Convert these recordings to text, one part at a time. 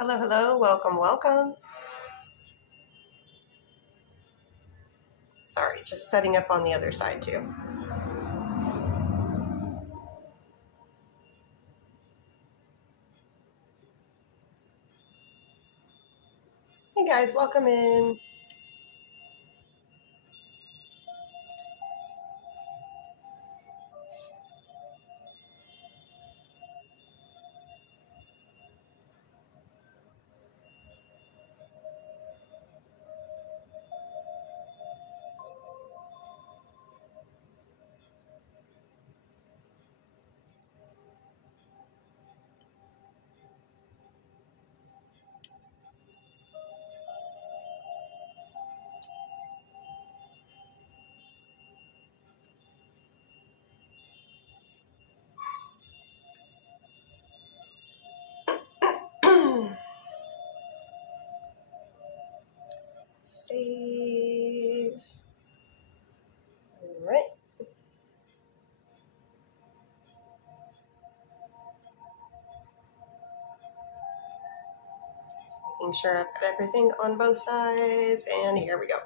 Hello, hello, welcome, welcome. Sorry, just setting up on the other side too. Hey guys, welcome in. Save. All right. Making sure I've got everything on both sides, and here we go.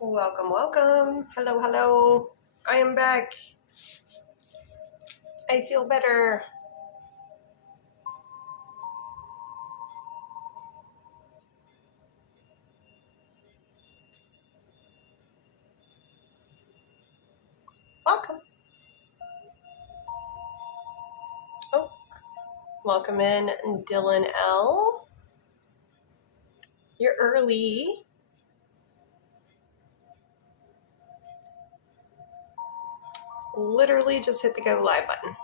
Welcome, welcome. Hello, hello. I am back. I feel better. Welcome. Oh, welcome in, Dylan L. You're early. Literally just hit the go live button.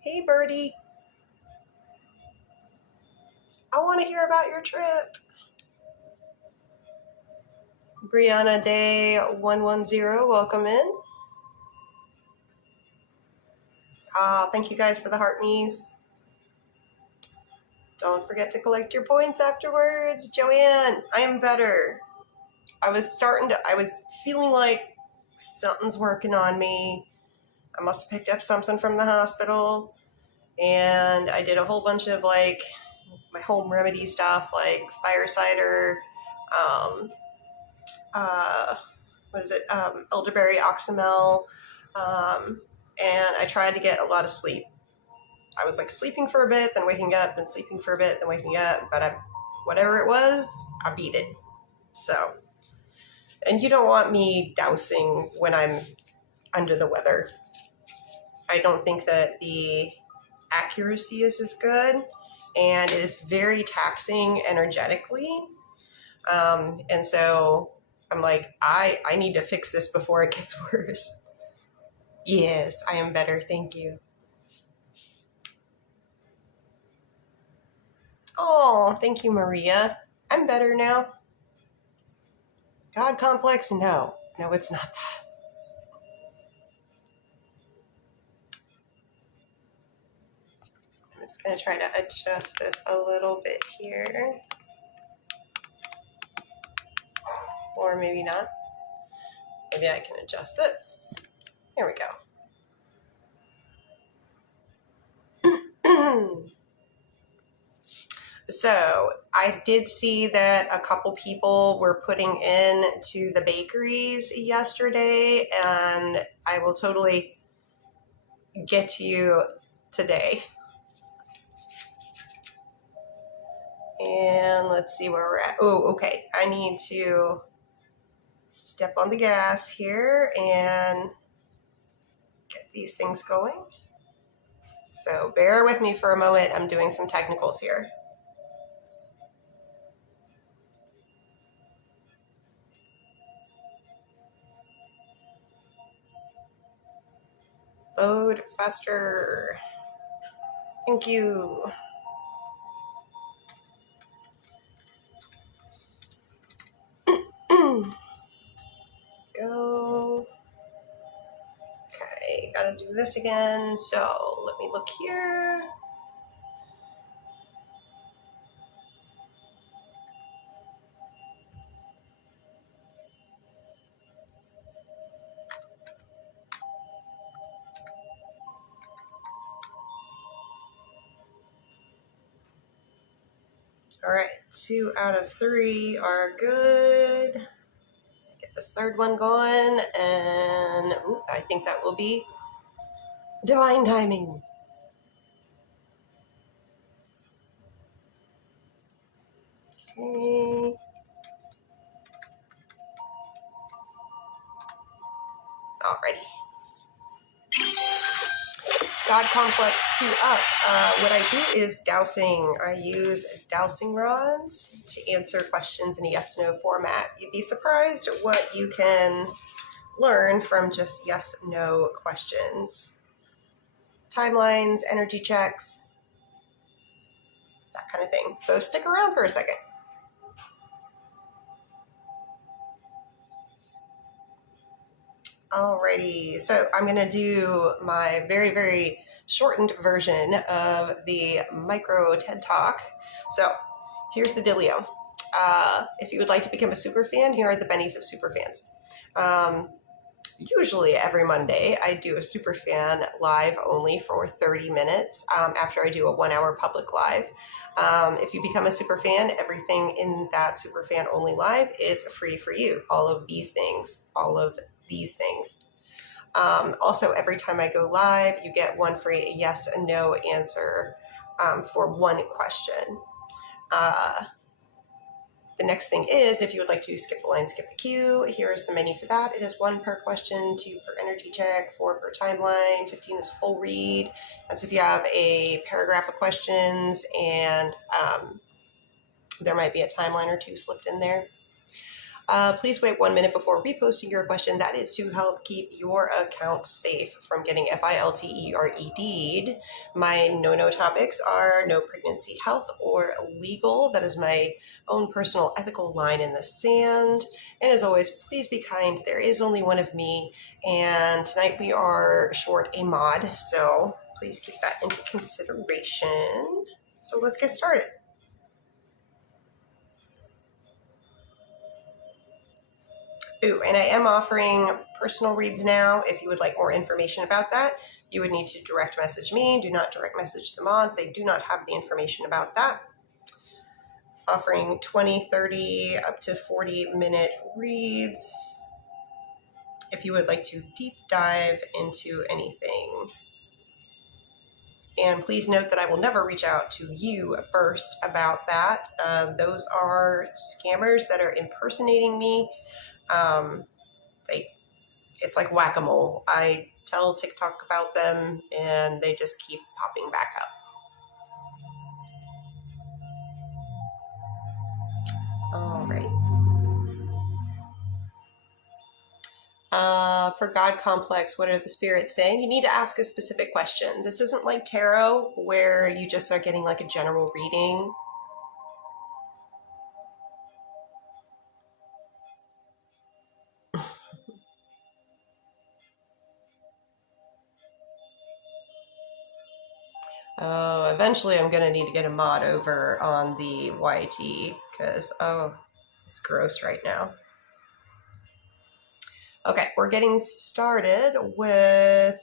Hey, Birdie. I want to hear about your trip. Brianna Day 110, welcome in. Thank you guys for the heart knees. Don't forget to collect your points afterwards. Joanne, I am better. I was feeling like something's working on me. I must have picked up something from the hospital. And I did a whole bunch of like my home remedy stuff, like fire cider, elderberry oxymel, and I tried to get a lot of sleep. I was like sleeping for a bit, then waking up, then sleeping for a bit, then waking up, but whatever it was, I beat it. So, and you don't want me dowsing when I'm under the weather. I don't think that the accuracy is as good, and it is very taxing energetically. And so I'm like, I need to fix this before it gets worse. Yes, I am better. Thank you. Oh, thank you, Maria. I'm better now. God complex? No, it's not that. I'm just going to try to adjust this a little bit here. Or maybe not. Maybe I can adjust this. There we go. So I did see that a couple people were putting in to the bakeries yesterday, and I will totally get to you today. And let's see where we're at. Oh, okay. I need to step on the gas here and get these things going. So bear with me for a moment. I'm doing some technicals here. Load faster. Thank you. Go. Okay, gotta do this again. So let me look here. All right, 2 out of 3 are good. Get this third one going, and ooh, I think that will be divine timing. Okay. Alrighty. God Complex 2 up. What I do is dowsing. I use dowsing rods to answer questions in a yes-no format. You'd be surprised what you can learn from just yes-no questions. Timelines, energy checks, that kind of thing. So stick around for a second. Alrighty, so I'm going to do my very, very shortened version of the micro TED Talk. So here's the dealio. If you would like to become a super fan, here are the bennies of super fans. Usually every Monday, I do a super fan live only for 30 minutes after I do a 1-hour public live. If you become a super fan, everything in that super fan only live is free for you. All of these things. Also, every time I go live, you get one free yes and no answer for one question. The next thing is, if you would like to skip the line, skip the queue, here's the menu for that. It is 1 per question, 2 per energy check, 4 per timeline, 15 is a full read. That's if you have a paragraph of questions and there might be a timeline or 2 slipped in there. Please wait 1 minute before reposting your question. That is to help keep your account safe from getting FILTERED'd. My no-no topics are no pregnancy, health, or legal. That is my own personal ethical line in the sand. And as always, please be kind. There is only one of me, and tonight we are short a mod, so please keep that into consideration. So let's get started. Ooh, and I am offering personal reads now. If you would like more information about that, you would need to direct message me. Do not direct message the mods. They do not have the information about that. Offering 20, 30, up to 40-minute reads if you would like to deep dive into anything. And please note that I will never reach out to you first about that. Those are scammers that are impersonating me. It's like whack-a-mole. I tell TikTok about them and they just keep popping back up. All right. For God Complex, what are the spirits saying? You need to ask a specific question. This isn't like tarot where you just are getting like a general reading. Eventually I'm going to need to get a mod over on the YT because, it's gross right now. Okay, we're getting started with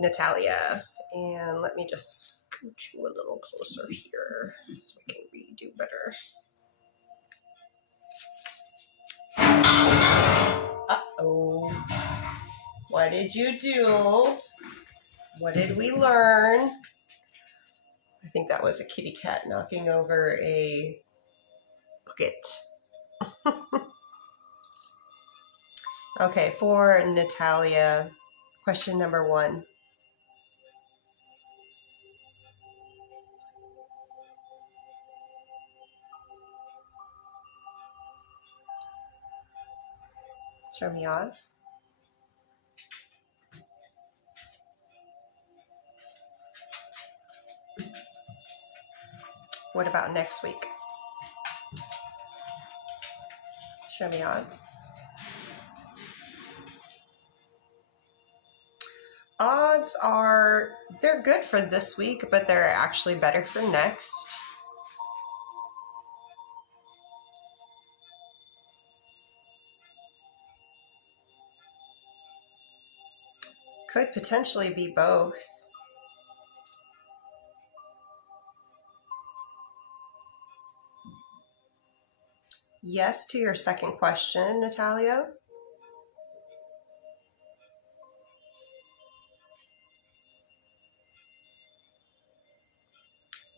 Natalia. And let me just scoot you a little closer here so we can redo better. Uh-oh. What did you do? What did we learn? I think that was a kitty cat knocking over a bucket. Okay, for Natalia, question number 1. Show me odds. What about next week? Show me odds. Odds are, they're good for this week, but they're actually better for next. Could potentially be both. yes to your second question, Natalia.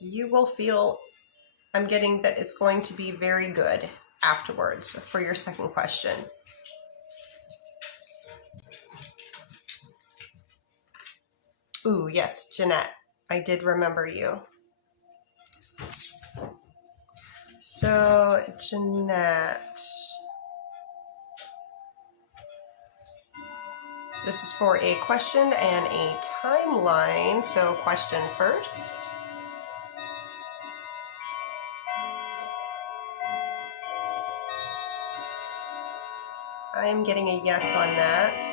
You will feel, I'm getting that it's going to be very good afterwards for your second question. Ooh, yes, Jeanette, I did remember you. So, Jeanette, this is for a question and a timeline. So, question first. I'm getting a yes on that.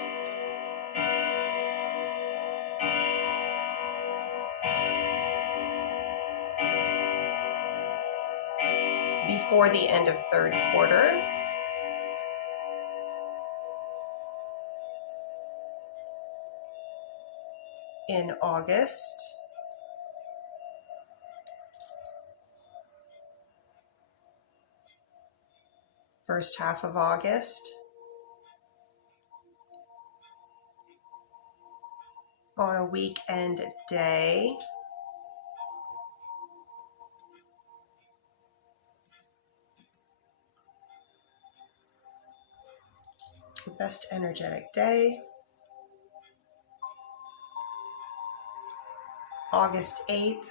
Before the end of third quarter. In August. First half of August. On a weekend day. Best energetic day. August 8th.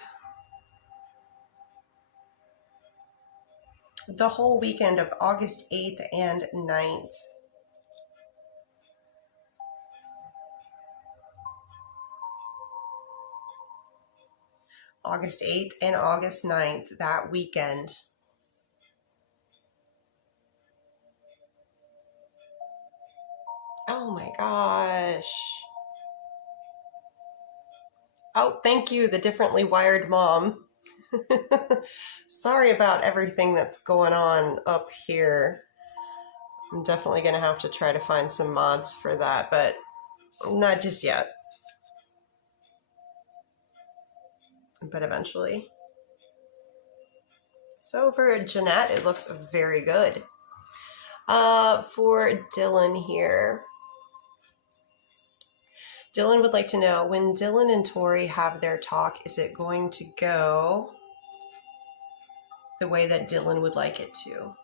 The whole weekend of August 8th and 9th. August 8th and August 9th, that weekend. Oh my gosh. Oh, thank you, the differently wired mom. Sorry about everything that's going on up here. I'm definitely going to have to try to find some mods for that, but not just yet. But eventually. So for Jeanette, it looks very good. For Dylan here. Dylan would like to know, when Dylan and Tori have their talk, is it going to go the way that Dylan would like it to?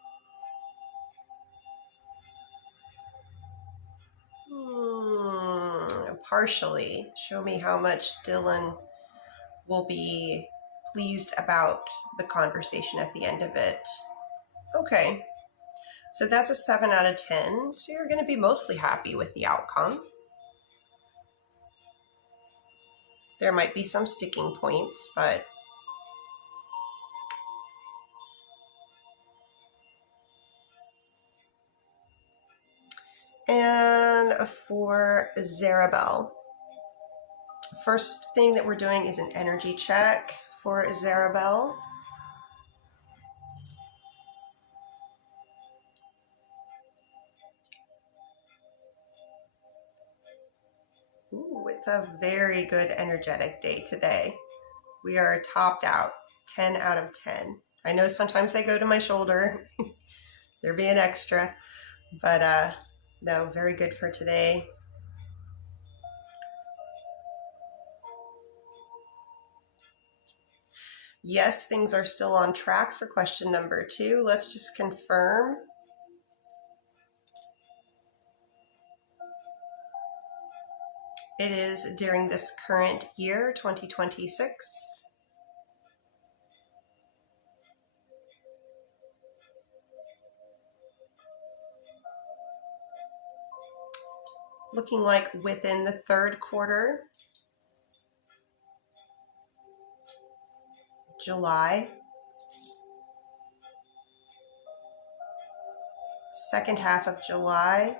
Partially. Show me how much Dylan will be pleased about the conversation at the end of it. Okay. So that's a 7 out of 10. So you're going to be mostly happy with the outcome. There might be some sticking points, but and for Zarabelle, first thing that we're doing is an energy check for Zarabelle. Ooh, it's a very good energetic day today. We are topped out, 10 out of 10. I know sometimes they go to my shoulder. They're being extra, but no, very good for today. Yes, things are still on track for question number 2. Let's just confirm. It is during this current year, 2026. Looking like within the third quarter, July. Second half of July.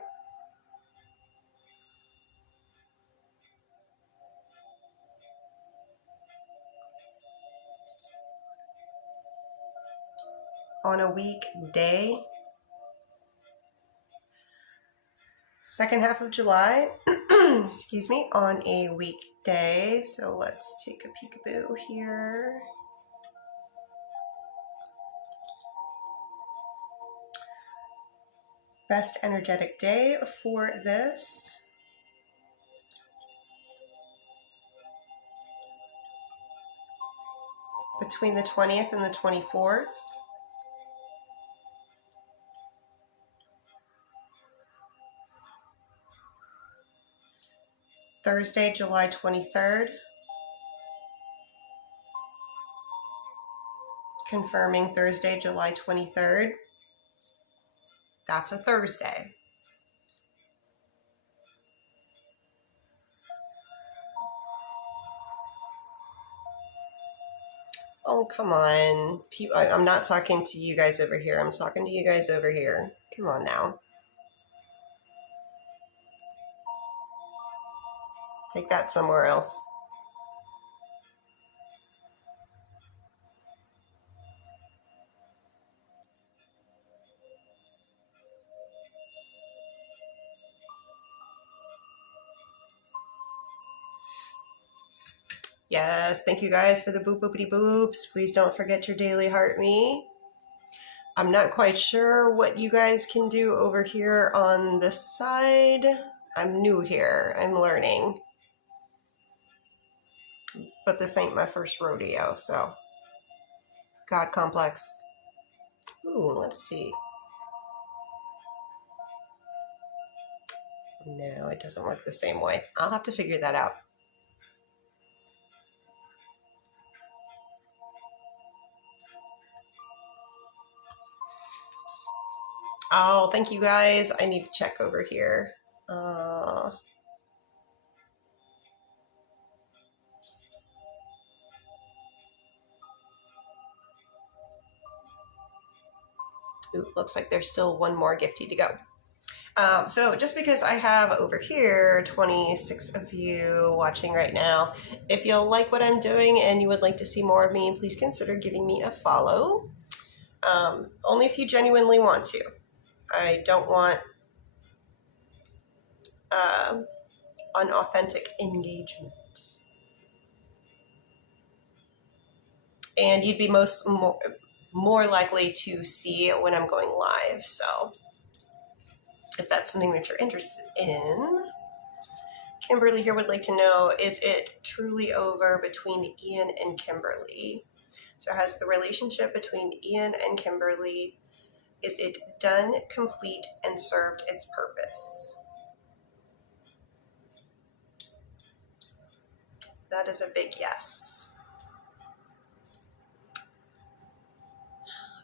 On a weekday. Second half of July, excuse me, on a weekday. So let's take a peekaboo here. Best energetic day for this. Between the 20th and the 24th. Thursday, July 23rd. Confirming Thursday, July 23rd. That's a Thursday. Oh, come on. I'm not talking to you guys over here. I'm talking to you guys over here. Come on now. Take that somewhere else. Yes, thank you guys for the boop boopity boops. Please don't forget your daily heart me. I'm not quite sure what you guys can do over here on this side. I'm new here. I'm learning. But this ain't my first rodeo, so. God complex. Ooh, let's see. No, it doesn't work the same way. I'll have to figure that out. Oh, thank you guys. I need to check over here. Ooh, looks like there's still one more gifty to go. So just because I have over here 26 of you watching right now, if you like what I'm doing and you would like to see more of me, please consider giving me a follow. Only if you genuinely want to. I don't want unauthentic engagement. And you'd be more likely to see when I'm going live. So if that's something that you're interested in. Kimberly here would like to know, is it truly over between Ian and Kimberly? So has the relationship between Ian and Kimberly, is it done, complete, and served its purpose? That is a big yes.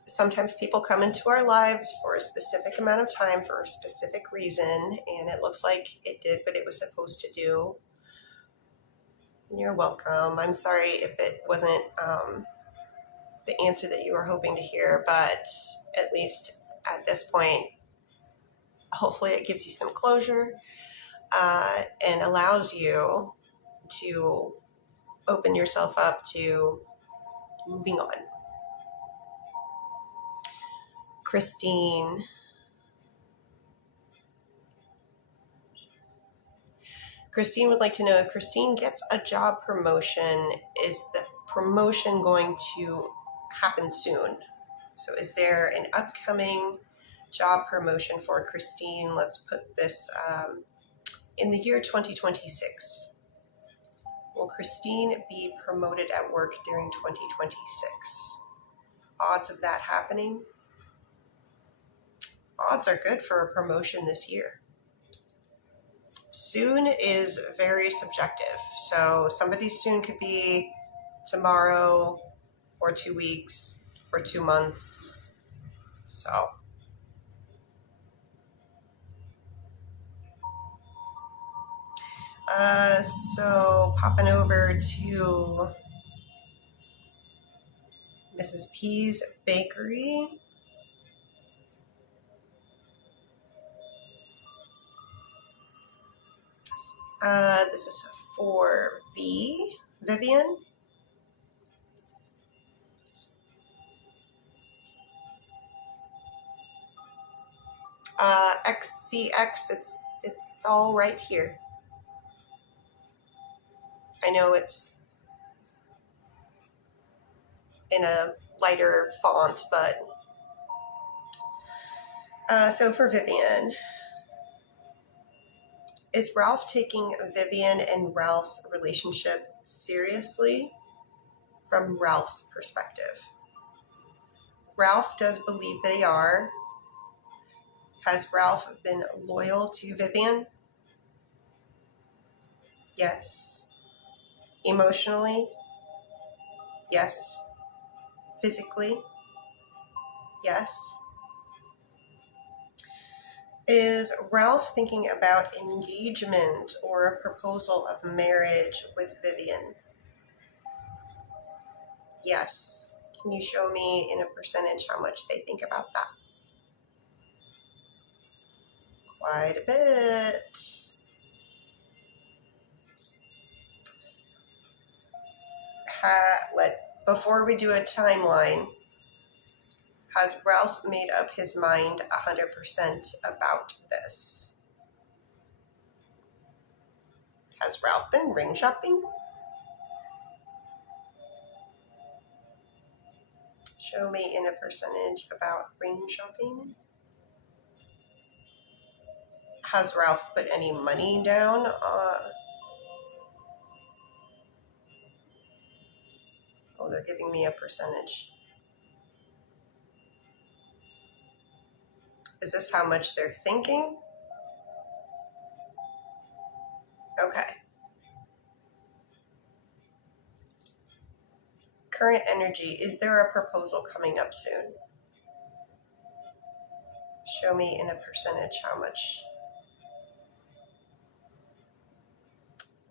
Sometimes people come into our lives for a specific amount of time for a specific reason, and it looks like it did what it was supposed to do. You're welcome. I'm sorry if it wasn't the answer that you were hoping to hear, but at least at this point, hopefully it gives you some closure and allows you to open yourself up to moving on. Christine would like to know, if Christine gets a job promotion, is the promotion going to happen soon? So is there an upcoming job promotion for Christine? Let's put this in the year 2026. Will Christine be promoted at work during 2026? Odds of that happening? Odds are good for a promotion this year. Soon is very subjective. So somebody's soon could be tomorrow or 2 weeks or 2 months. So popping over to Mrs. P's Bakery. This is for Vivian. XCX, it's all right here. I know it's in a lighter font, but So for Vivian, is Ralph taking Vivian and Ralph's relationship seriously from Ralph's perspective? Ralph does believe they are. Has Ralph been loyal to Vivian? Yes. Emotionally? Yes. Physically? Yes. Is Ralph thinking about engagement or a proposal of marriage with Vivian? Yes. Can you show me in a percentage how much they think about that? Quite a bit. Before we do a timeline, has Ralph made up his mind 100% about this? Has Ralph been ring shopping? Show me in a percentage about ring shopping. Has Ralph put any money down? Oh, they're giving me a percentage. Is this how much they're thinking? Okay. Current energy. Is there a proposal coming up soon? Show me in a percentage how much.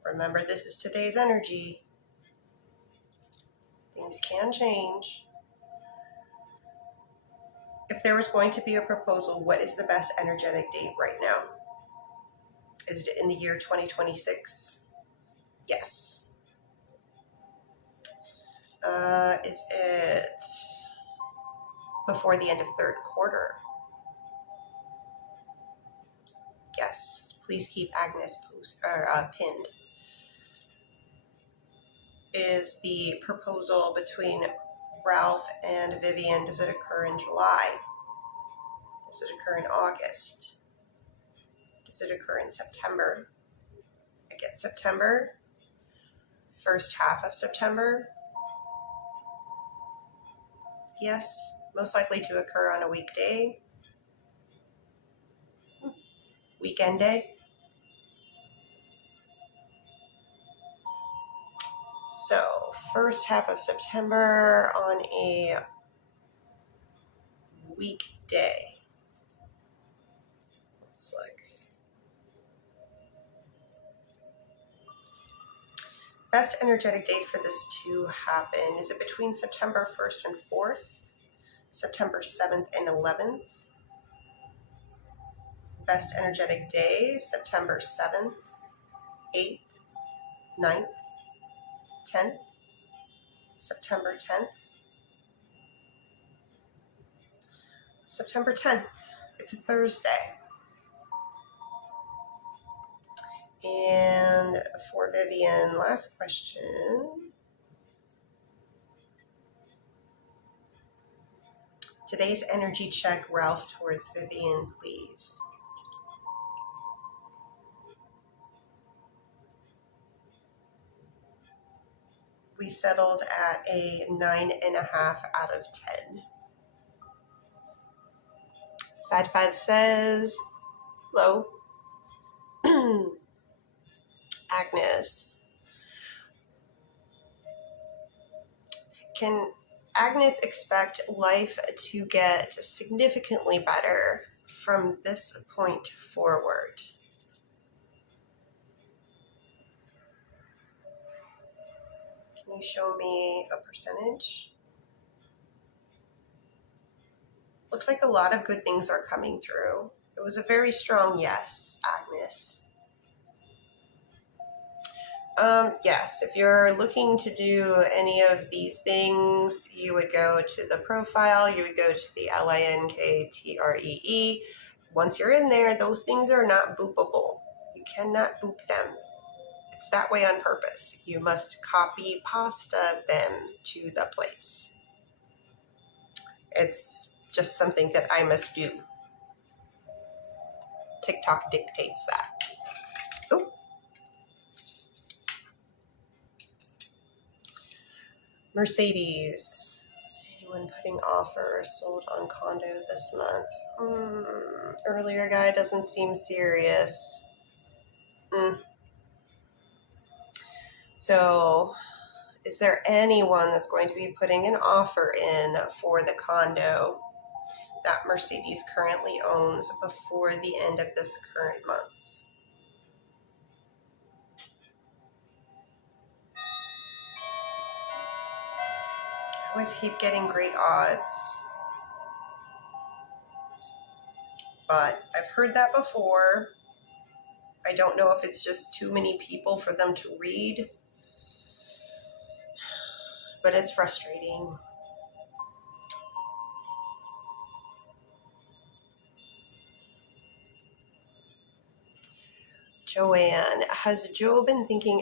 Remember, this is today's energy. Things can change. If there was going to be a proposal, what is the best energetic date right now? Is it in the year 2026? Yes. Is it before the end of third quarter? Yes. Please keep Agnes pinned. Is the proposal between Ralph and Vivian, does it occur in July? Does it occur in August? Does it occur in September? I get September. First half of September. Yes, most likely to occur on a weekday. Weekend day. So, first half of September on a weekday. Looks like. Best energetic date for this to happen, is it between September 1st and 4th? September 7th and 11th? Best energetic day, September 7th, 8th, 9th, 10th, September 10th. September 10th, it's a Thursday. And for Vivian, last question. Today's energy check, Ralph, towards Vivian, please. We settled at a 9.5 out of 10. Fad says, hello. Agnes. Can Agnes expect life to get significantly better from this point forward? Can you show me a percentage? Looks like a lot of good things are coming through. It was a very strong yes, Agnes. Yes, if you're looking to do any of these things, you would go to the profile, you would go to the LINKTREE. Once you're in there, those things are not boopable. You cannot boop them. It's that way on purpose. You must copy pasta them to the place. It's just something that I must do. TikTok dictates that. Oh. Mercedes. Anyone putting offer sold on condo this month? Earlier guy doesn't seem serious. So, is there anyone that's going to be putting an offer in for the condo that Mercedes currently owns before the end of this current month? I always keep getting great odds, but I've heard that before. I don't know if it's just too many people for them to read, but it's frustrating. Joanne, has Joe been thinking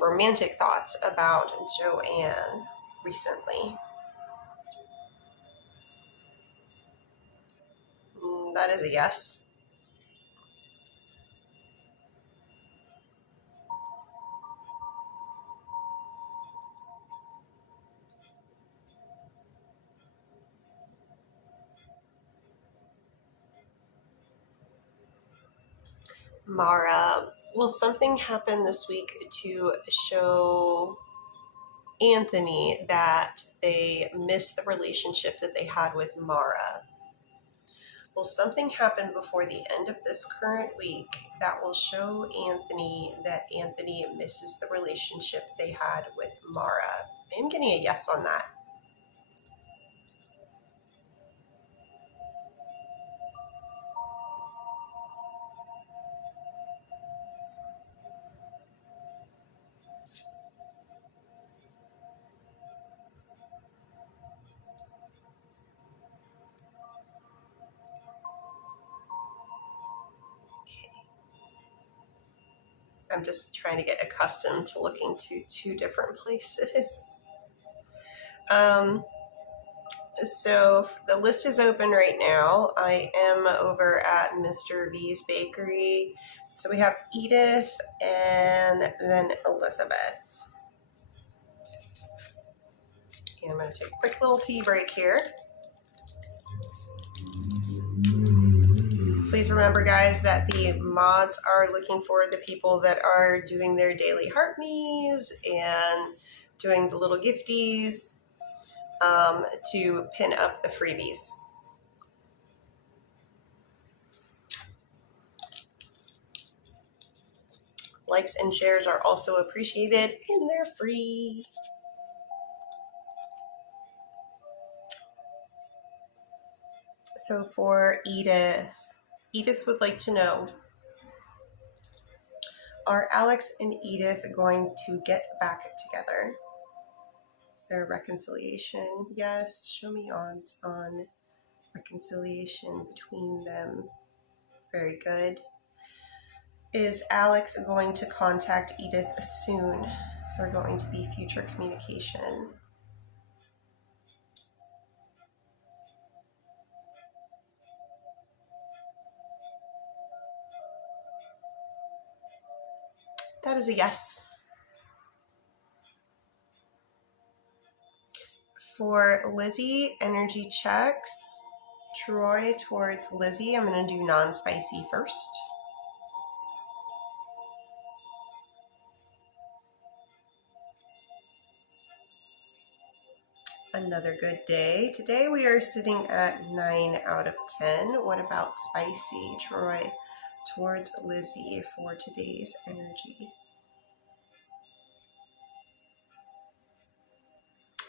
romantic thoughts about Joanne recently? That is a yes. Mara, will something happen this week to show Anthony that they miss the relationship that they had with Mara? Will something happen before the end of this current week that will show Anthony that Anthony misses the relationship they had with Mara? I'm getting a yes on that. I'm just trying to get accustomed to looking to two different places. So the list is open right now. I am over at Mr. V's Bakery. So we have Edith and then Elizabeth. And I'm going to take a quick little tea break here. Please remember, guys, that the mods are looking for the people that are doing their daily heart me's and doing the little gifties to pin up the freebies. Likes and shares are also appreciated, and they're free. So for Edith would like to know, are Alex and Edith going to get back together? Is there a reconciliation? Yes, show me odds on reconciliation between them. Very good. Is Alex going to contact Edith soon? Is there going to be future communication? That is a yes. For Lizzie, energy checks. Troy towards Lizzie. I'm going to do non-spicy first. Another good day. Today we are sitting at 9 out of 10. What about spicy? Troy towards Lizzie for today's energy.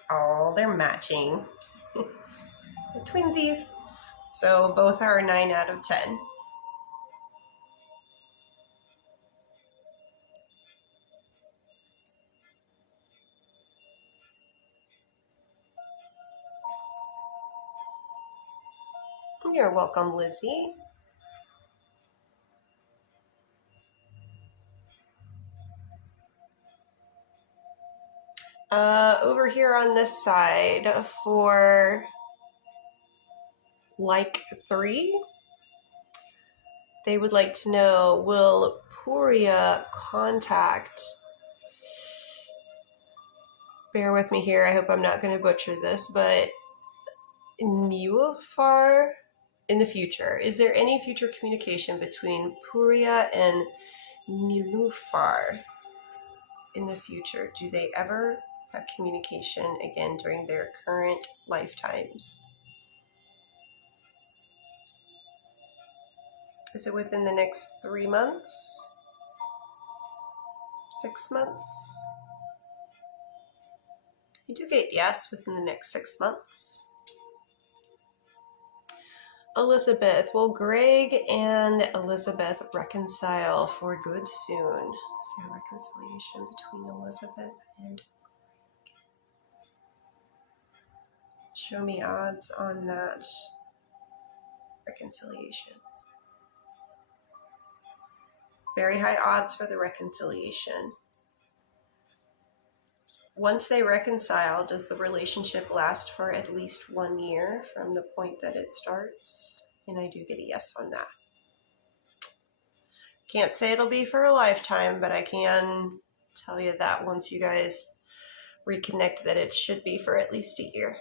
Oh, they're matching. Twinsies. So both are 9 out of 10. You're welcome, Lizzie. Over here on this side for like 3, They would like to know, will Puria contact, bear with me here, I hope I'm not going to butcher this, but Nilufar in the future? Is there any future communication between Puria and Nilufar in the future? Do they ever have communication again during their current lifetimes? Is it within the next 3 months? 6 months? You do get yes within the next 6 months. Elizabeth, will Greg and Elizabeth reconcile for good soon? Is there a reconciliation between Elizabeth and show me odds on that reconciliation? Very high odds for the reconciliation. Once they reconcile, does the relationship last for at least 1 year from the point that it starts? And I do get a yes on that. Can't say it'll be for a lifetime, but I can tell you that once you guys reconnect that it should be for at least a year.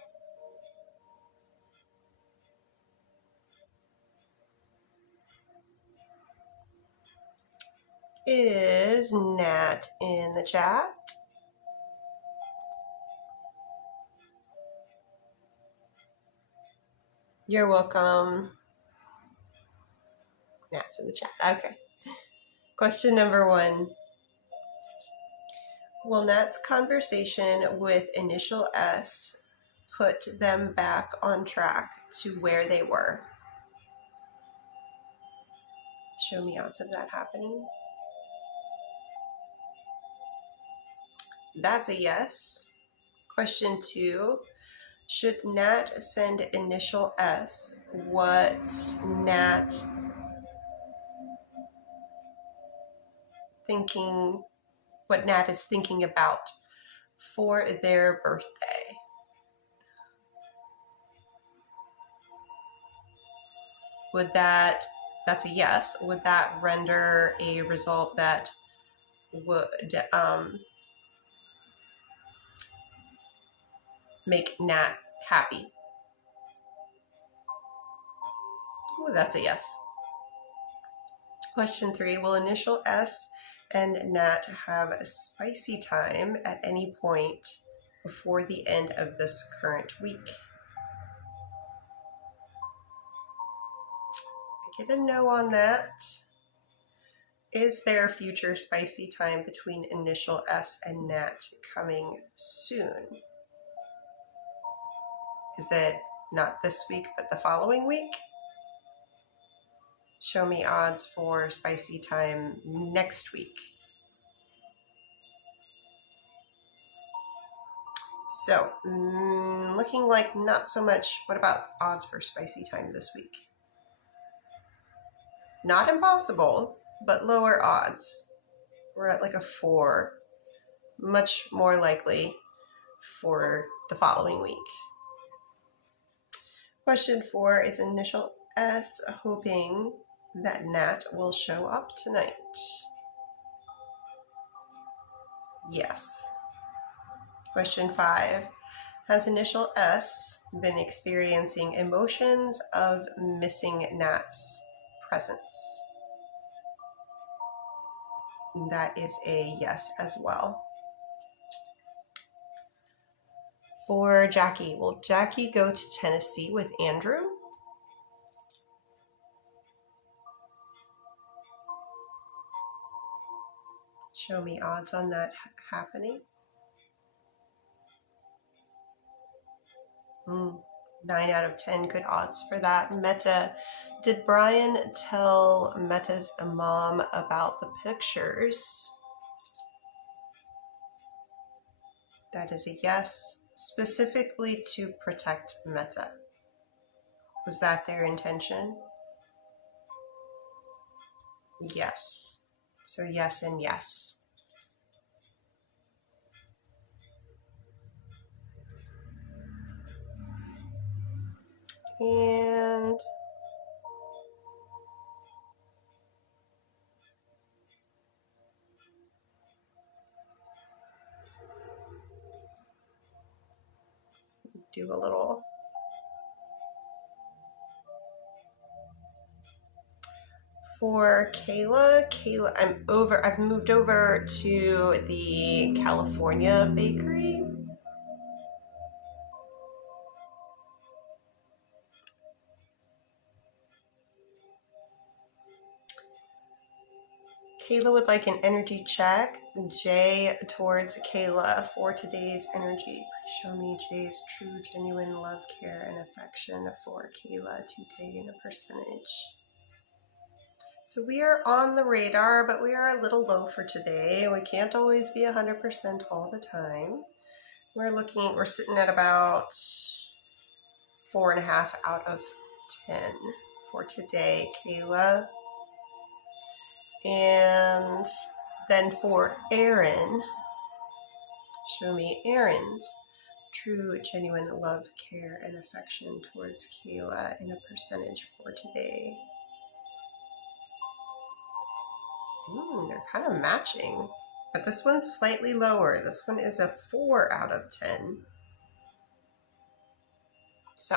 Is Nat in the chat? You're welcome. Nat's in the chat. Okay. Question number 1. Will Nat's conversation with initial S put them back on track to where they were? Show me odds of that happening. That's a yes. Question 2. Should Nat send initial S what Nat is thinking about for their birthday? That's a yes. Would that render a result that would make Nat happy? Oh, that's a yes. Question 3, will initial S and Nat have a spicy time at any point before the end of this current week? I get a no on that. Is there future spicy time between initial S and Nat coming soon? Is it not this week, but the following week? Show me odds for spicy time next week. So, looking like not so much. What about odds for spicy time this week? Not impossible, but lower odds. We're at like a 4. Much more likely for the following week. Question 4, is initial S hoping that Nat will show up tonight? Yes. Question 5, has initial S been experiencing emotions of missing Nat's presence? That is a yes as well. For Jackie, will Jackie go to Tennessee with Andrew? Show me odds on that happening. 9 out of 10, good odds for that. Meta, did Brian tell Meta's mom about the pictures? That is a yes, specifically to protect Meta. Was that their intention? Yes. So yes and yes. And do a little. For Kayla, I've moved over to the California bakery. Kayla would like an energy check. Jay towards Kayla for today's energy. Please show me Jay's true, genuine love, care, and affection for Kayla today in a percentage. So we are on the radar, but we are a little low for today. We can't always be 100% all the time. We're sitting at about 4.5 out of 10 for today, Kayla. And then for Aaron, show me Aaron's true, genuine love, care, and affection towards Kayla in a percentage for today. They're kind of matching, but this one's slightly lower. This one is a 4 out of 10. So,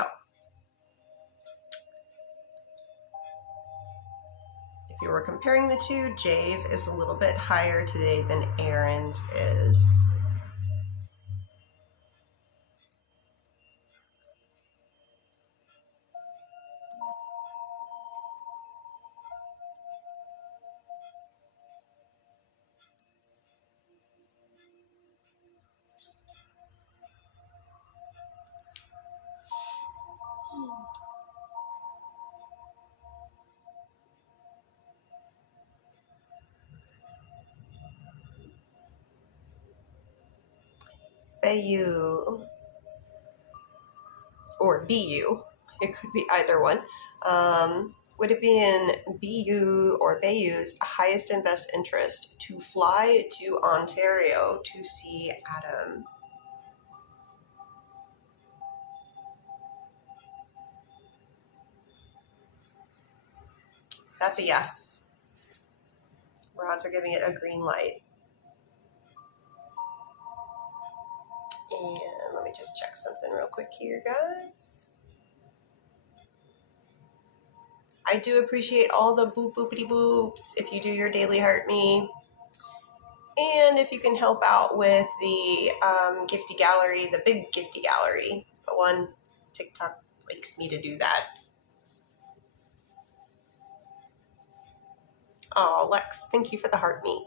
if you were comparing the two, Jay's is a little bit higher today than Aaron's is. Bayu, or BU, it could be either one. Would it be in BU or Bayu's highest and best interest to fly to Ontario to see Adam? That's a yes. Rods are giving it a green light. And let me just check something real quick here, guys. I do appreciate all the boop boopity boops if you do your daily heart me. And if you can help out with the gifty gallery, the big gifty gallery, the one TikTok likes me to do that. Oh, Lex, thank you for the heart me.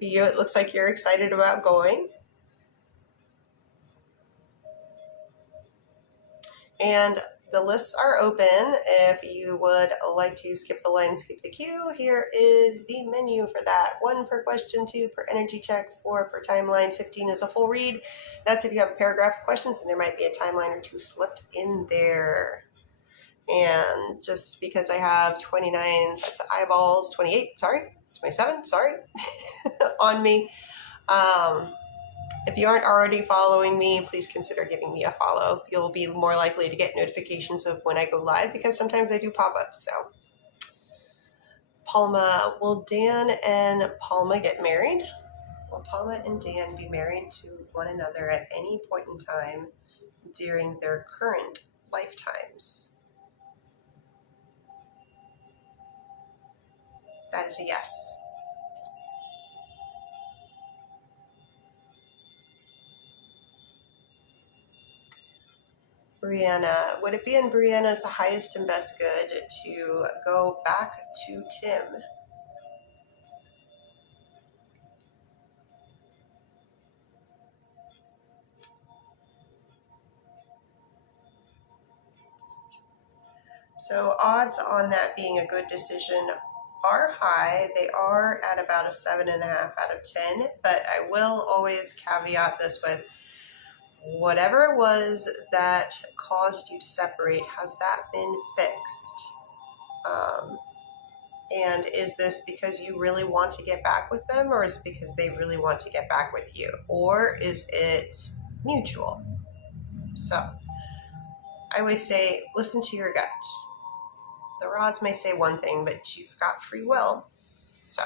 Bio, it looks like you're excited about going. And the lists are open. If you would like to skip the line, skip the queue, here is the menu for that. 1 per question, 2 per energy check, 4 per timeline, 15 is a full read. That's if you have a paragraph of questions and there might be a timeline or 2 slipped in there. And just because I have 29 sets of eyeballs, 27, on me. If you aren't already following me, please consider giving me a follow. You'll be more likely to get notifications of when I go live because sometimes I do pop-ups. So, Palma, will Dan and Palma get married? Will Palma and Dan be married to one another at any point in time during their current lifetimes? That is a yes. Brianna, would it be in Brianna's highest and best good to go back to Tim? So odds on that being a good decision are high. They are at about a 7.5 out of 10, but I will always caveat this with whatever it was that caused you to separate, has that been fixed? And is this because you really want to get back with them, or is it because they really want to get back with you? Or is it mutual? So I always say, listen to your gut. The rods may say one thing, but you've got free will. So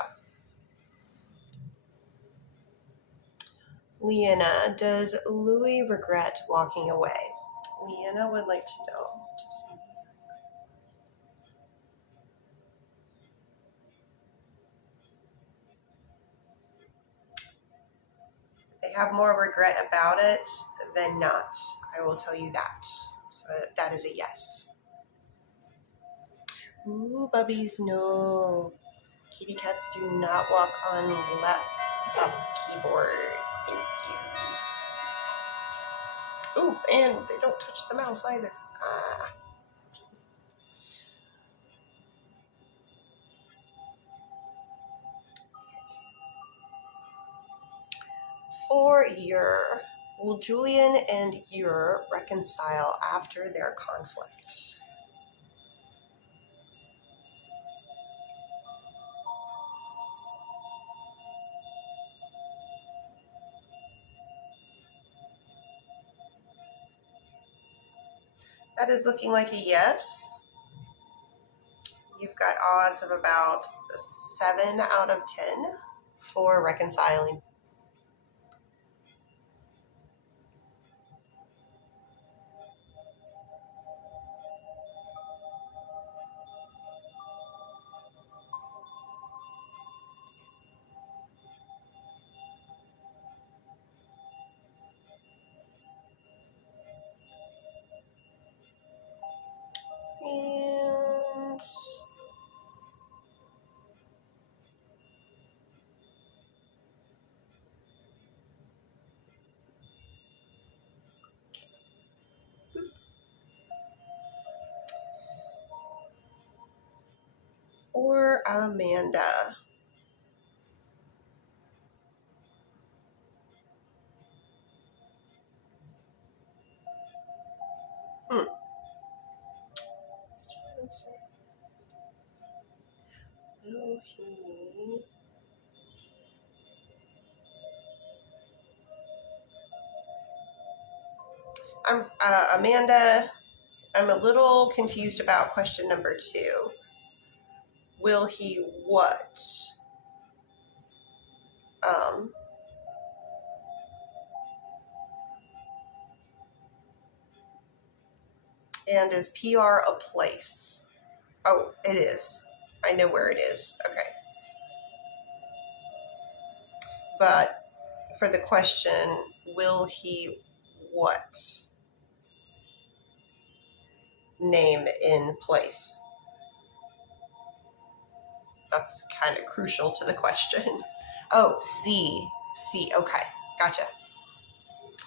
Leanna, does Louis regret walking away? Leanna would like to know. They have more regret about it than not. I will tell you that. So that is a yes. Ooh, bubbies, no. Kitty cats do not walk on laptop keyboard. Thank you. Ooh, and they don't touch the mouse either. Ah. For Ur, will Julian and Ur reconcile after their conflict? That is looking like a yes. You've got odds of about 7 out of 10 for reconciling. And for Amanda. Will he? Amanda, I'm a little confused about question number 2. Will he what? And is PR a place? Oh, it is. I know where it is. Okay. But for the question, will he what? Name in place. That's kind of crucial to the question. Oh, C. Okay. Gotcha.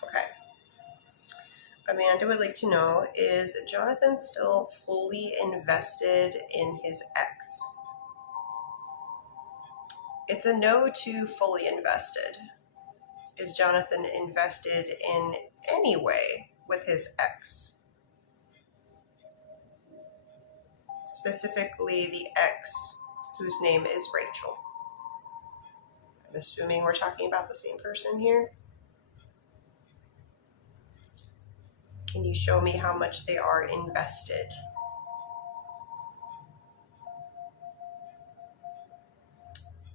Okay. Amanda would like to know, is Jonathan still fully invested in his ex? It's a no to fully invested. Is Jonathan invested in any way with his ex? Specifically the ex whose name is Rachel. I'm assuming we're talking about the same person here. Can you show me how much they are invested?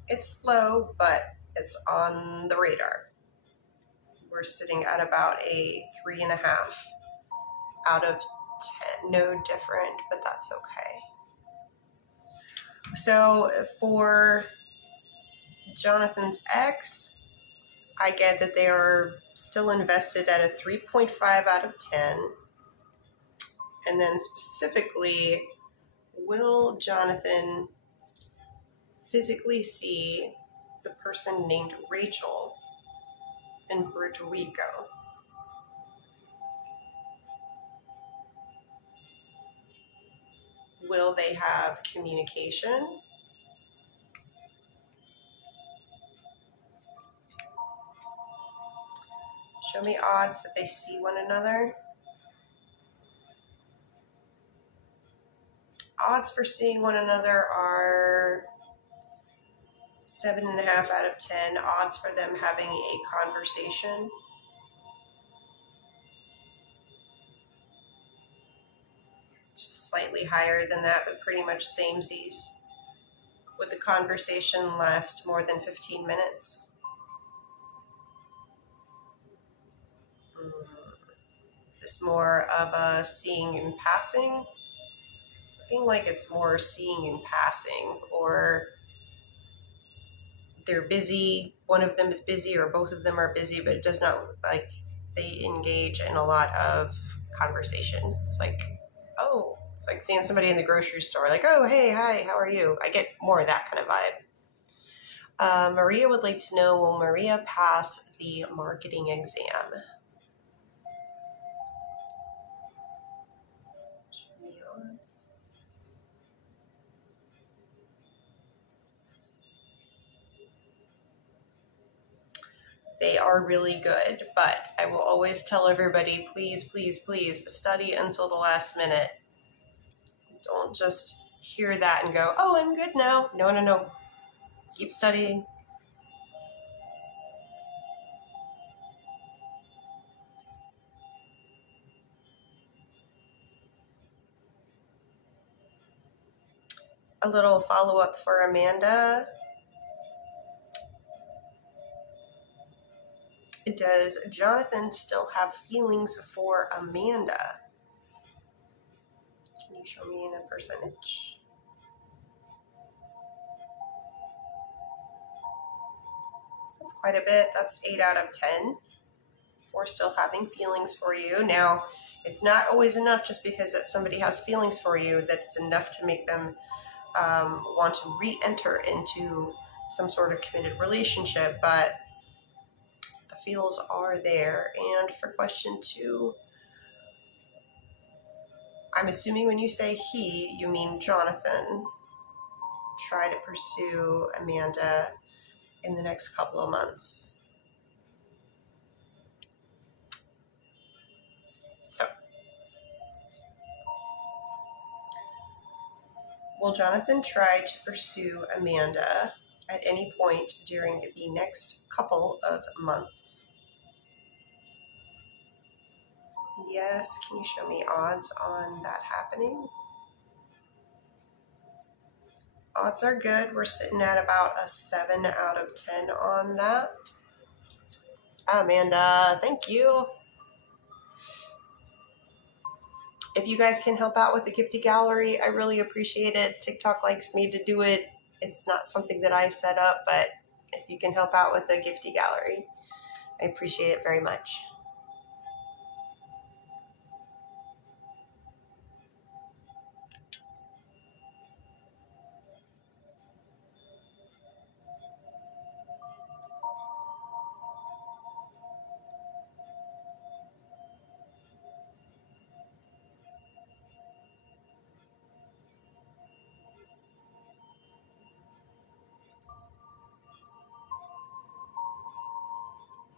It's low, but it's on the radar. We're sitting at about a 3.5 out of 10. No different, but that's okay. So for Jonathan's ex, I get that they are still invested at a 3.5 out of 10. And then specifically, will Jonathan physically see the person named Rachel in Puerto Rico? Will they have communication? Show me odds that they see one another. Odds for seeing one another are 7.5 out of 10. Odds for them having a conversation, just slightly higher than that, but pretty much samesies. Would the conversation last more than 15 minutes? this more of a seeing in passing? It's looking like it's more seeing in passing, or they're busy, one of them is busy, or both of them are busy, but it does not look like they engage in a lot of conversation. It's like, oh, it's like seeing somebody in the grocery store, like, oh, hey, hi, how are you? I get more of that kind of vibe. Maria would like to know, will Maria pass the marketing exam? They are really good, but I will always tell everybody, please, please, please study until the last minute. Don't just hear that and go, oh, I'm good now. No, no, no. Keep studying. A little follow-up for Amanda. Does Jonathan still have feelings for Amanda? Can you show me in a percentage? That's quite a bit. That's 8 out of 10 for still having feelings for you. Now, it's not always enough just because that somebody has feelings for you that it's enough to make them want to re-enter into some sort of committed relationship, but the feels are there. And for question 2, I'm assuming when you say he, you mean Jonathan. Try to pursue Amanda in the next couple of months. So, will Jonathan try to pursue Amanda at any point during the next couple of months? Yes, can you show me odds on that happening? Odds are good. We're sitting at about a 7 out of 10 on that. Amanda, thank you. If you guys can help out with the Gifty Gallery, I really appreciate it. TikTok likes me to do it. It's not something that I set up, but if you can help out with the Gifty Gallery, I appreciate it very much.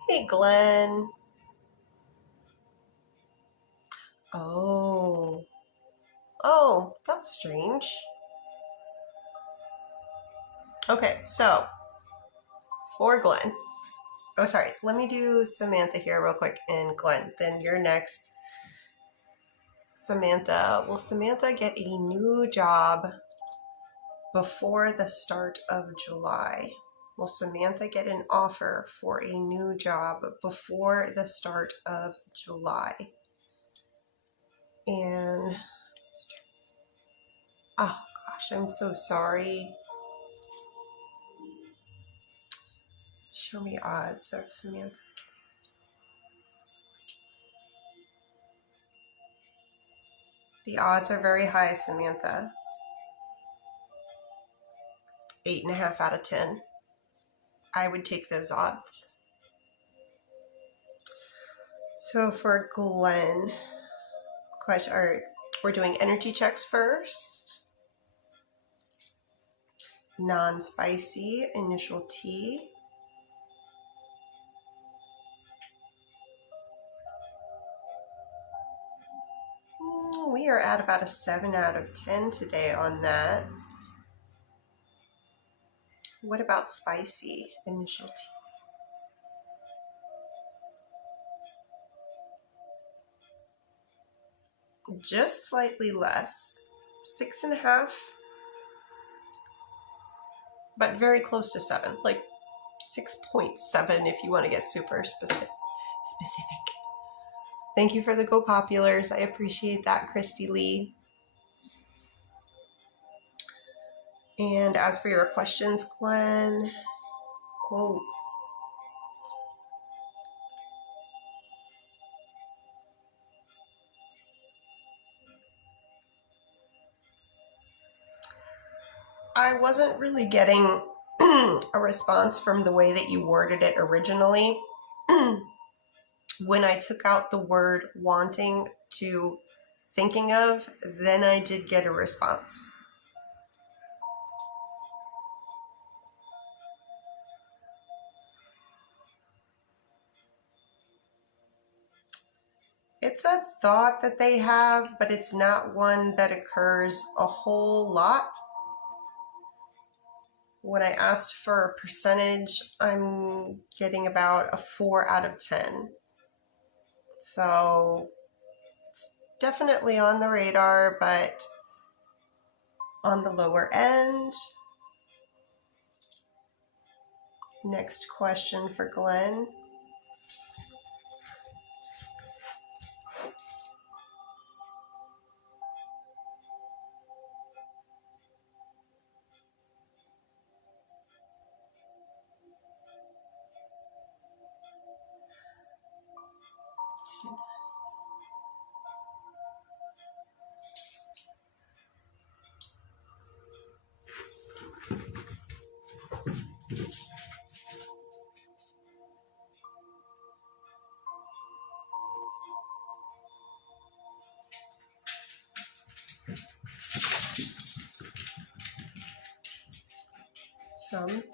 Hey, Glenn. Oh, that's strange. Okay, so for Glenn. Oh, sorry. Let me do Samantha here real quick and Glenn. Then you're next. Samantha. Will Samantha get a new job before the start of July? Will Samantha get an offer for a new job before the start of July? And, oh gosh, I'm so sorry. Show me odds of Samantha. The odds are very high, Samantha. 8.5 out of 10. I would take those odds. So for Glenn, we're doing energy checks first. Non-spicy, initial T. We are at about a 7 out of 10 today on that. What about spicy, initial T? Just slightly less, 6.5, but very close to 7, like 6.7 if you want to get super specific. Thank you for the Go Populars. I appreciate that, Christy Lee. And as for your questions, Glenn, oh, I wasn't really getting a response from the way that you worded it originally. When I took out the word wanting to thinking of, then I did get a response. It's a thought that they have, but it's not one that occurs a whole lot. When I asked for a percentage, I'm getting about a 4 out of 10. So it's definitely on the radar, but on the lower end. Next question for Glenn. Some.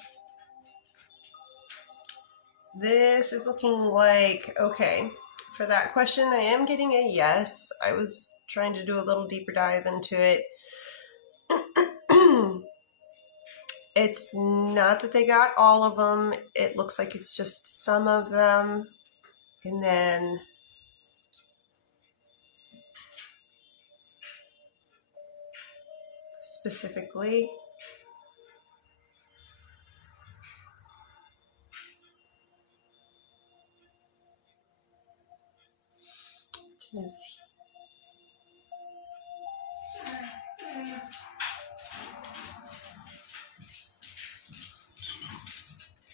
This is looking like, okay, for that question, I am getting a yes. I was trying to do a little deeper dive into it. It's not that they got all of them. It looks like it's just some of them. And then specifically,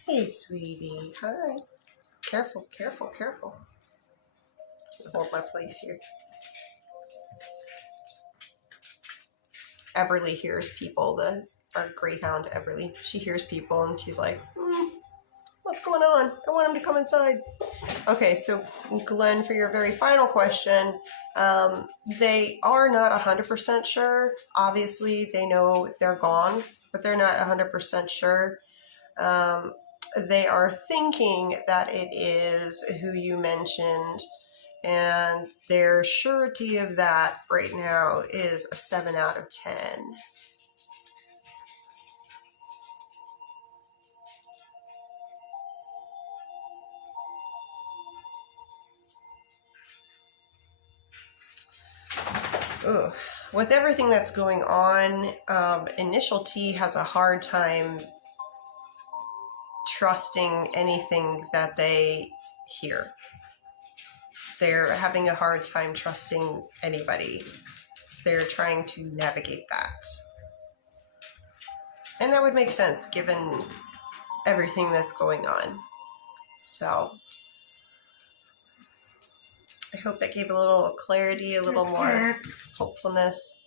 hey, sweetie. Hi. Careful, careful, careful. Hold my place here. Everly hears people. Our greyhound, Everly, she hears people and she's like, what's going on? I want him to come inside. Okay, so Glenn, for your very final question, they are not 100% sure. Obviously, they know they're gone, but they're not 100% sure. They are thinking that it is who you mentioned, and their surety of that right now is a 7 out of 10. Ugh. With everything that's going on, Initial T has a hard time trusting anything that they hear. They're having a hard time trusting anybody. They're trying to navigate that. And that would make sense given everything that's going on. So I hope that gave a little clarity, a little more hopefulness.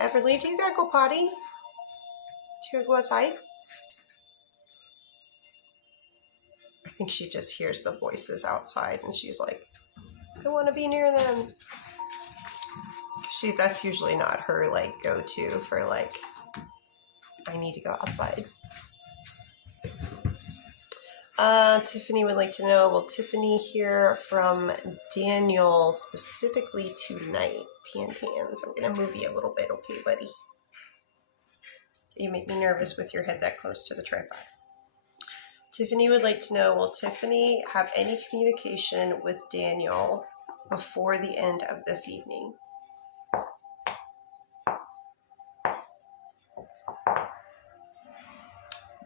Everly, do you gotta go potty? Do you gotta go outside? I think she just hears the voices outside and she's like, I want to be near them. That's usually not her like go-to for like, I need to go outside. Tiffany would like to know, will Tiffany hear from Daniel specifically tonight? Tans, I'm gonna move you a little bit, okay, buddy? You make me nervous with your head that close to the tripod. Tiffany would like to know, will Tiffany have any communication with Daniel before the end of this evening?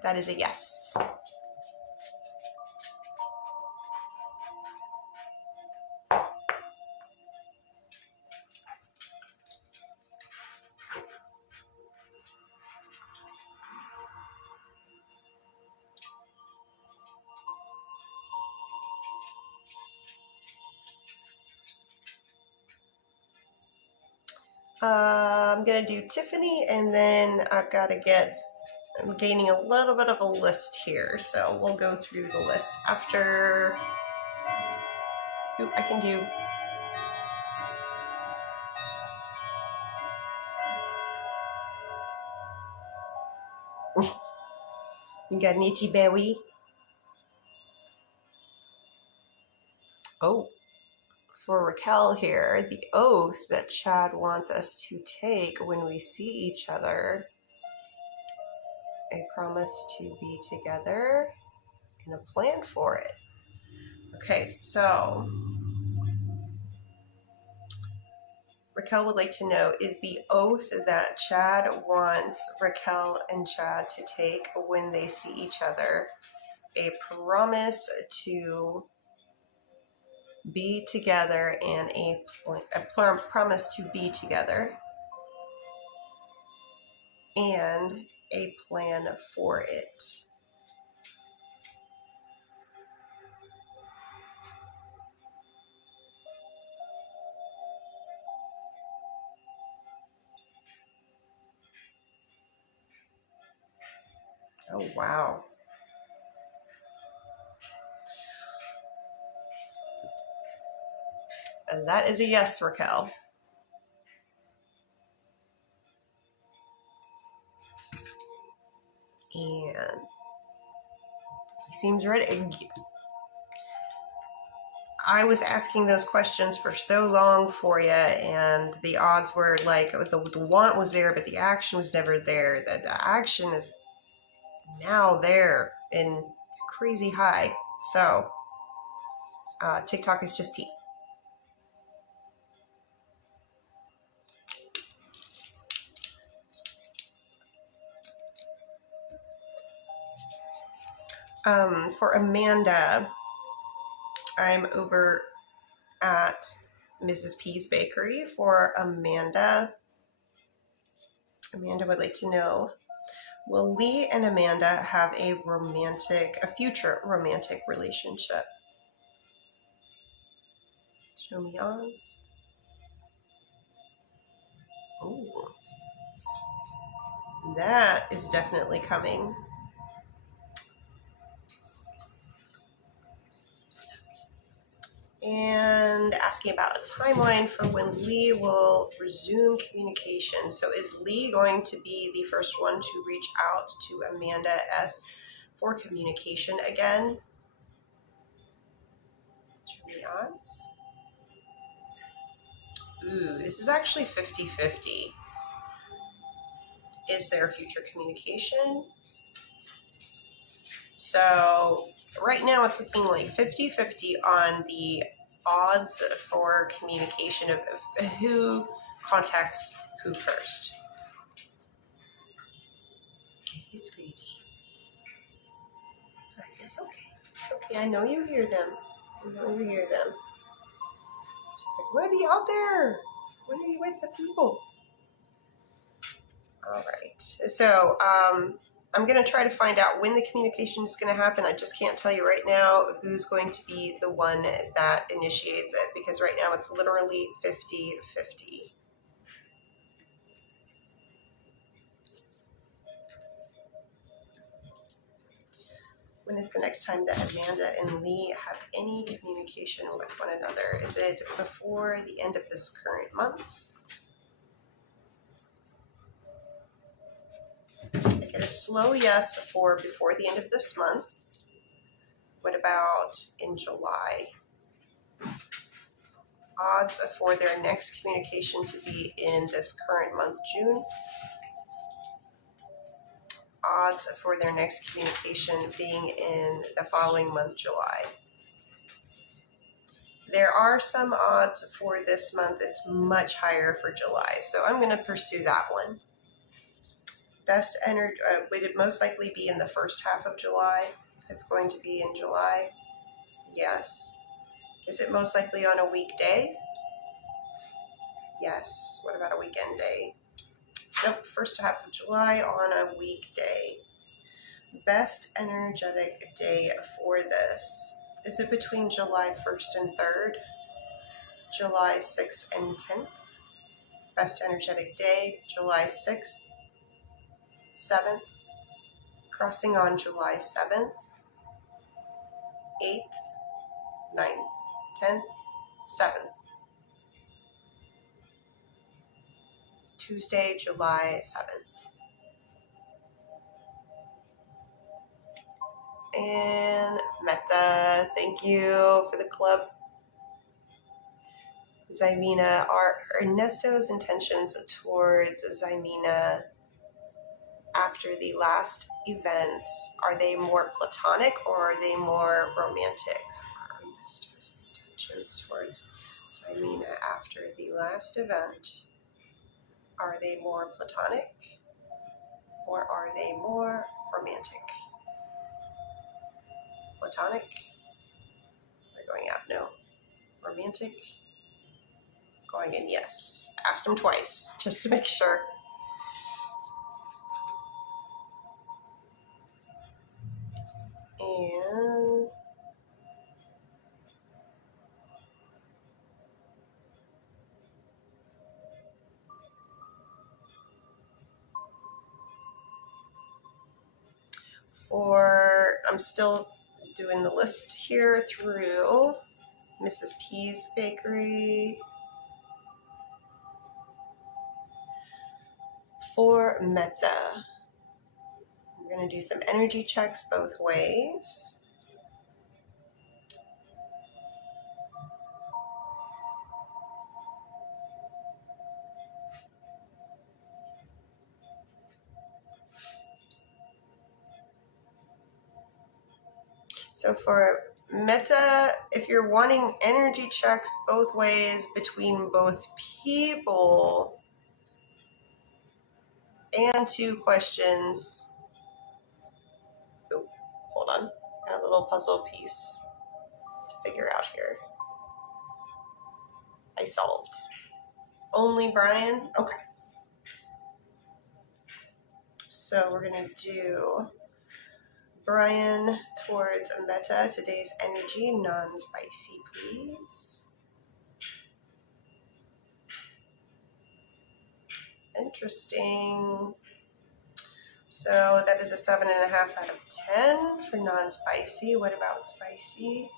That is a yes. I'm going to do Tiffany, and then I've got to get, I'm gaining a little bit of a list here, so we'll go through the list after. Ooh, I can do. You got Nietzsche Berry. Oh, for Raquel here, the oath that Chad wants us to take when we see each other. A promise to be together and a plan for it. Okay, so Raquel would like to know, is the oath that Chad wants Raquel and Chad to take when they see each other a promise to be together and a promise to be together and a plan for it? Oh, wow. And that is a yes, Raquel. And he seems ready. I was asking those questions for so long for you, and the odds were like the want was there, but the action was never there. That the action is now there in crazy high. So TikTok is just tea. For Amanda, I'm over at Mrs. P's Bakery for Amanda. Amanda would like to know, will Lee and Amanda have a future romantic relationship? Show me odds. Ooh. That is definitely coming. And asking about a timeline for when Lee will resume communication. So is Lee going to be the first one to reach out to Amanda S. for communication again? Show me odds. Ooh, this is actually 50-50. Is there future communication? So right now it's looking like 50-50 on the odds for communication of who contacts who first. Hey, sweetie. It's okay. It's okay. I know you hear them. I know you hear them. She's like, when are you out there? When are you with the peoples? All right. So I'm going to try to find out when the communication is going to happen. I just can't tell you right now who's going to be the one that initiates it, because right now it's literally 50-50. When is the next time that Amanda and Lee have any communication with one another? Is it before the end of this current month? I get a slow yes for before the end of this month. What about in July? Odds for their next communication to be in this current month, June. Odds for their next communication being in the following month, July. There are some odds for this month. It's much higher for July, so I'm going to pursue that one. Best energy, would it most likely be in the first half of July? If it's going to be in July, yes. Is it most likely on a weekday? Yes. What about a weekend day? Nope, first half of July on a weekday. Best energetic day for this. Is it between July 1st and 3rd? July 6th and 10th? Best energetic day, July 6th, 7th, crossing on July 7th, 8th, 9th, 10th, 7th. Tuesday, July 7th. And Meta, thank you for the club. Zymina, are Ernesto's intentions towards Zymina after the last events, are they more platonic or are they more romantic? Are Ernesto's intentions towards Zymina after the last event, are they more platonic or are they more romantic? Platonic? They're going out, no. Romantic? Going in, yes. Asked him twice, just to make sure. And I'm still doing the list here through Mrs. P's Bakery. For Meta, I'm going to do some energy checks both ways. So for Meta, if you're wanting energy checks both ways between both people and 2 questions, oh, hold on, got a little puzzle piece to figure out here. I solved. Only Brian? Okay. So we're going to do Brian towards Meta. Today's energy, non-spicy, please. Interesting. So that is a 7.5 out of 10 for non-spicy. What about spicy?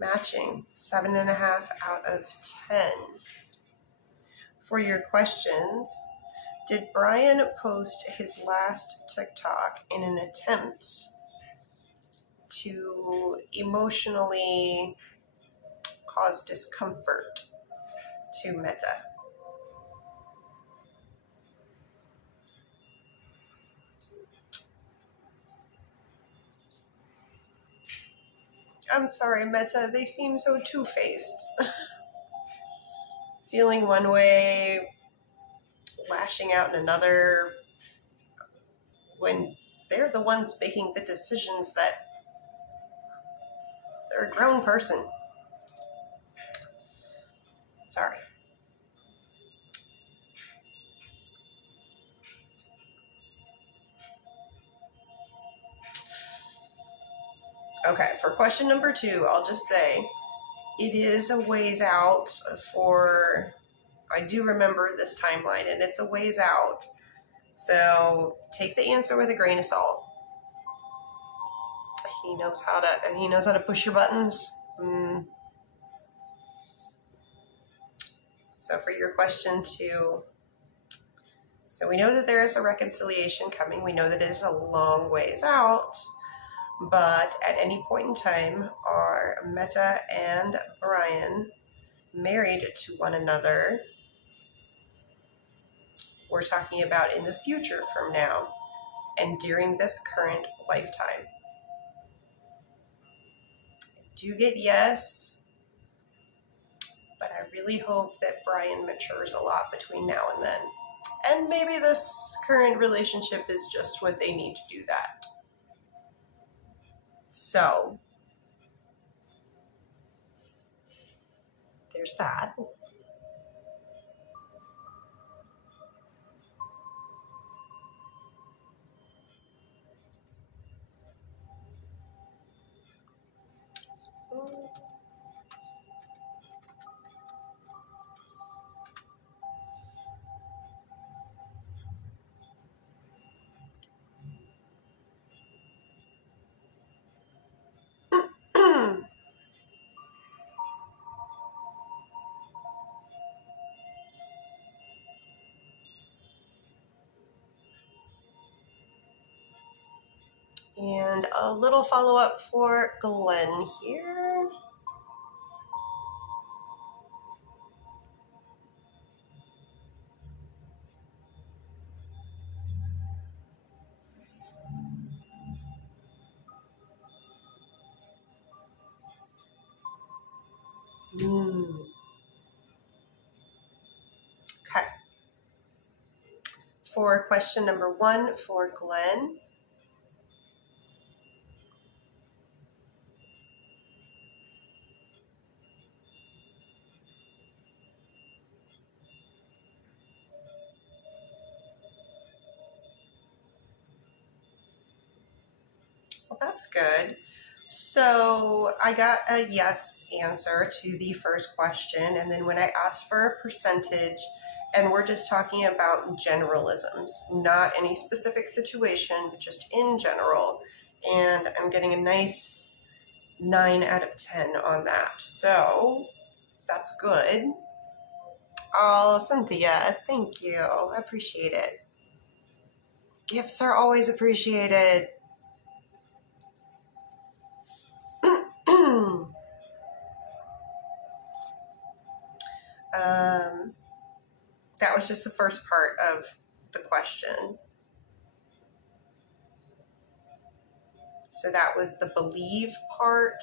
Matching, 7.5 out of 10. For your questions, did Brian post his last TikTok in an attempt to emotionally cause discomfort to Meta? I'm sorry, Meta, they seem so two-faced. Feeling one way, lashing out in another, when they're the ones making the decisions that they're a grown person. Sorry. Okay, for question number 2, I'll just say it is a ways out for, I do remember this timeline, and it's a ways out. So take the answer with a grain of salt. He knows how to push your buttons. So for your question 2, so we know that there is a reconciliation coming. We know that it is a long ways out, but at any point in time, are Meta and Brian married to one another? We're talking about in the future from now and during this current lifetime. Do you get yes? But I really hope that Brian matures a lot between now and then. And maybe this current relationship is just what they need to do that. So, there's that. And a little follow-up for Glenn here. Okay. For question number 1 for Glenn. Well, that's good. So I got a yes answer to the first question, and then when I asked for a percentage, and we're just talking about generalisms, not any specific situation, but just in general, and I'm getting a nice 9 out of 10 on that. So that's good. Oh, Cynthia, thank you. I appreciate it. Gifts are always appreciated. That was just the first part of the question. So that was the believe part.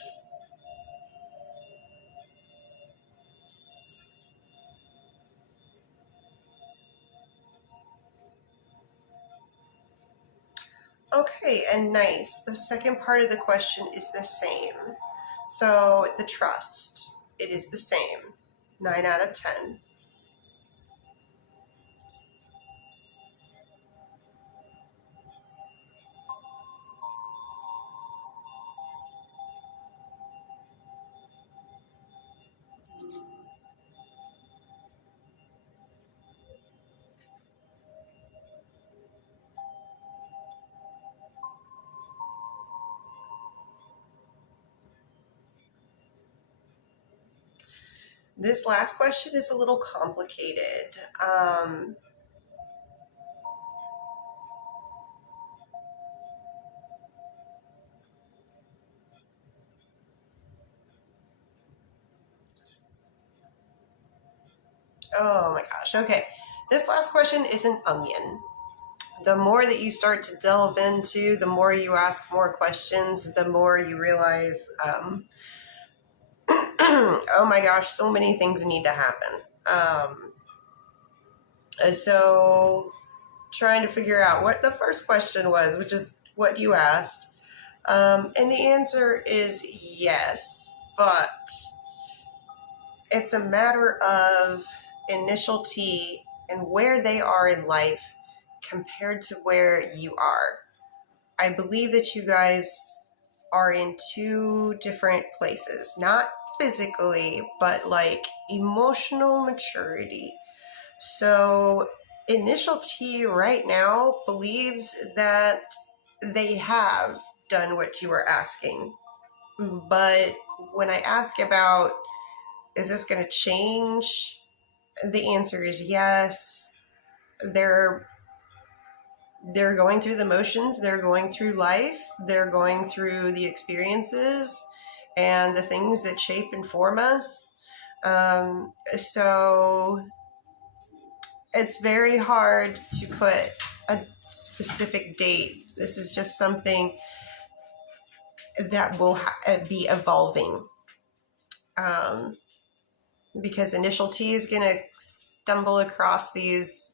Okay, and nice. The second part of the question is the same. So the trust, it is the same. 9 out of 10. This last question is a little complicated. Oh my gosh. Okay. This last question is an onion. The more that you start to delve into, the more you ask more questions, the more you realize, oh my gosh, so many things need to happen. So trying to figure out what the first question was, which is what you asked. And the answer is yes, but it's a matter of initial T and where they are in life compared to where you are. I believe that you guys are in 2 different places, not physically, but like emotional maturity. So initial T right now believes that they have done what you were asking. But when I ask about, is this going to change? The answer is yes. They're going through the motions, they're going through life, they're going through the experiences and the things that shape and form us. So it's very hard to put a specific date. This is just something that will be evolving. Because initial T is going to stumble across these,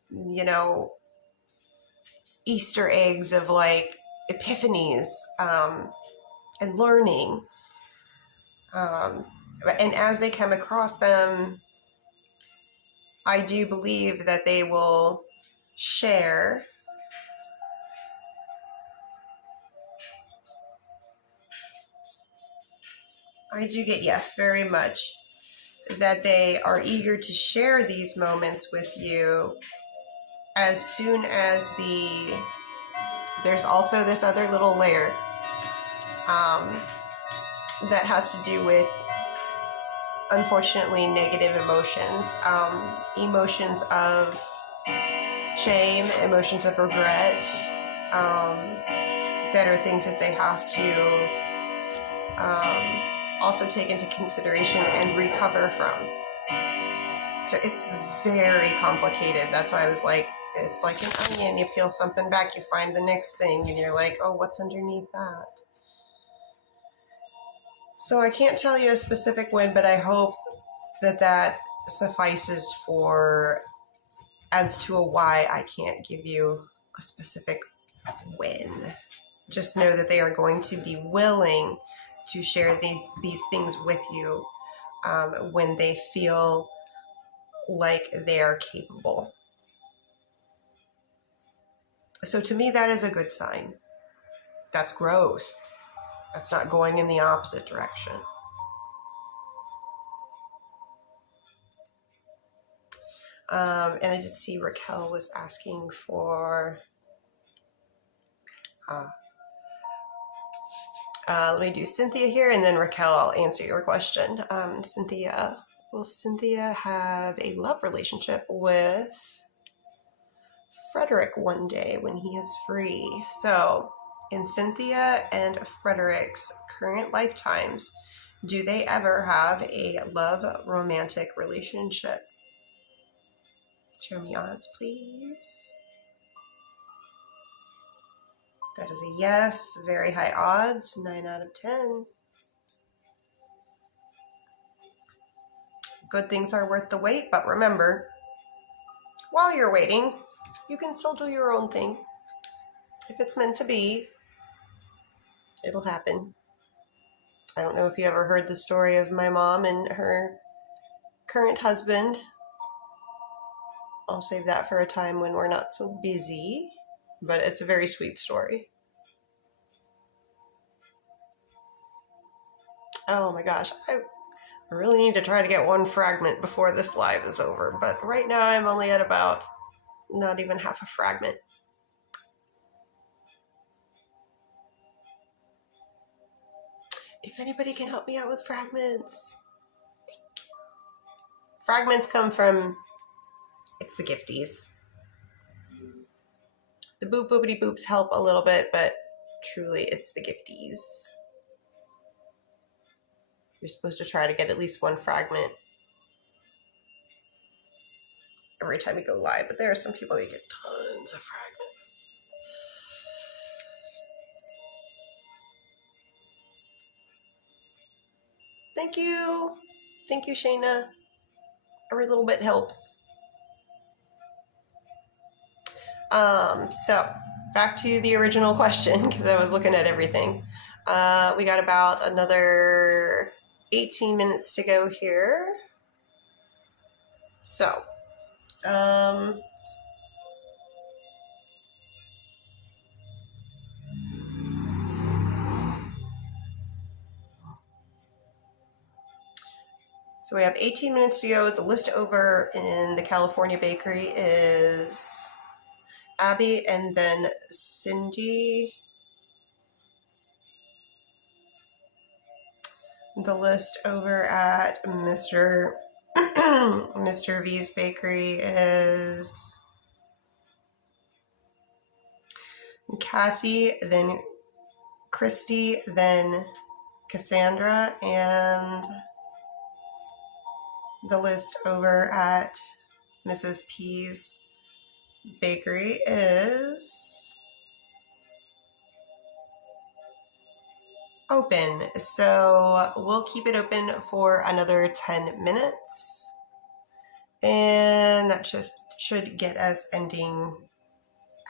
Easter eggs of like epiphanies and learning. And as they come across them, I do believe that they will share. I do get yes, very much, that they are eager to share these moments with you as soon as there's also this other little layer that has to do with, unfortunately, negative emotions, emotions of shame, emotions of regret, that are things that they have to also take into consideration and recover from. So it's very complicated. That's why I was like, it's like an onion. You peel something back, you find the next thing, and you're like, oh, what's underneath that? So I can't tell you a specific win, but I hope that that suffices for as to a why I can't give you a specific win. Just know that they are going to be willing to share these things with you when they feel like they are capable. So to me, that is a good sign. That's growth. That's not going in the opposite direction. And I did see Raquel was asking for... let me do Cynthia here, and then Raquel, I'll answer your question. Cynthia, will Cynthia have a love relationship with Frederick one day when he is free? So, in Cynthia and Frederick's current lifetimes, do they ever have a love romantic relationship? Show me odds, please. That is a yes. Very high odds. 9 out of 10. Good things are worth the wait, but remember, while you're waiting, you can still do your own thing. If it's meant to be, it'll happen. I don't know if you ever heard the story of my mom and her current husband. I'll save that for a time when we're not so busy, but it's a very sweet story. Oh my gosh, I really need to try to get one fragment before this live is over, but right now I'm only at about not even half a fragment. If anybody can help me out with fragments. Fragments come from, it's the gifties. The boop boopity boops help a little bit, but truly it's the gifties. You're supposed to try to get at least one fragment every time you go live, but there are some people that get tons of fragments. Thank you. Thank you, Shayna. Every little bit helps. So back to the original question, because I was looking at everything. We got about another 18 minutes to go here. So, so we have 18 minutes to go. The list over in the California bakery is Abby and then Cindy. The list over at Mr. V's bakery is Cassie, then Christy, then Cassandra, and the list over at Mrs. P's bakery is open. So we'll keep it open for another 10 minutes. And that just should get us ending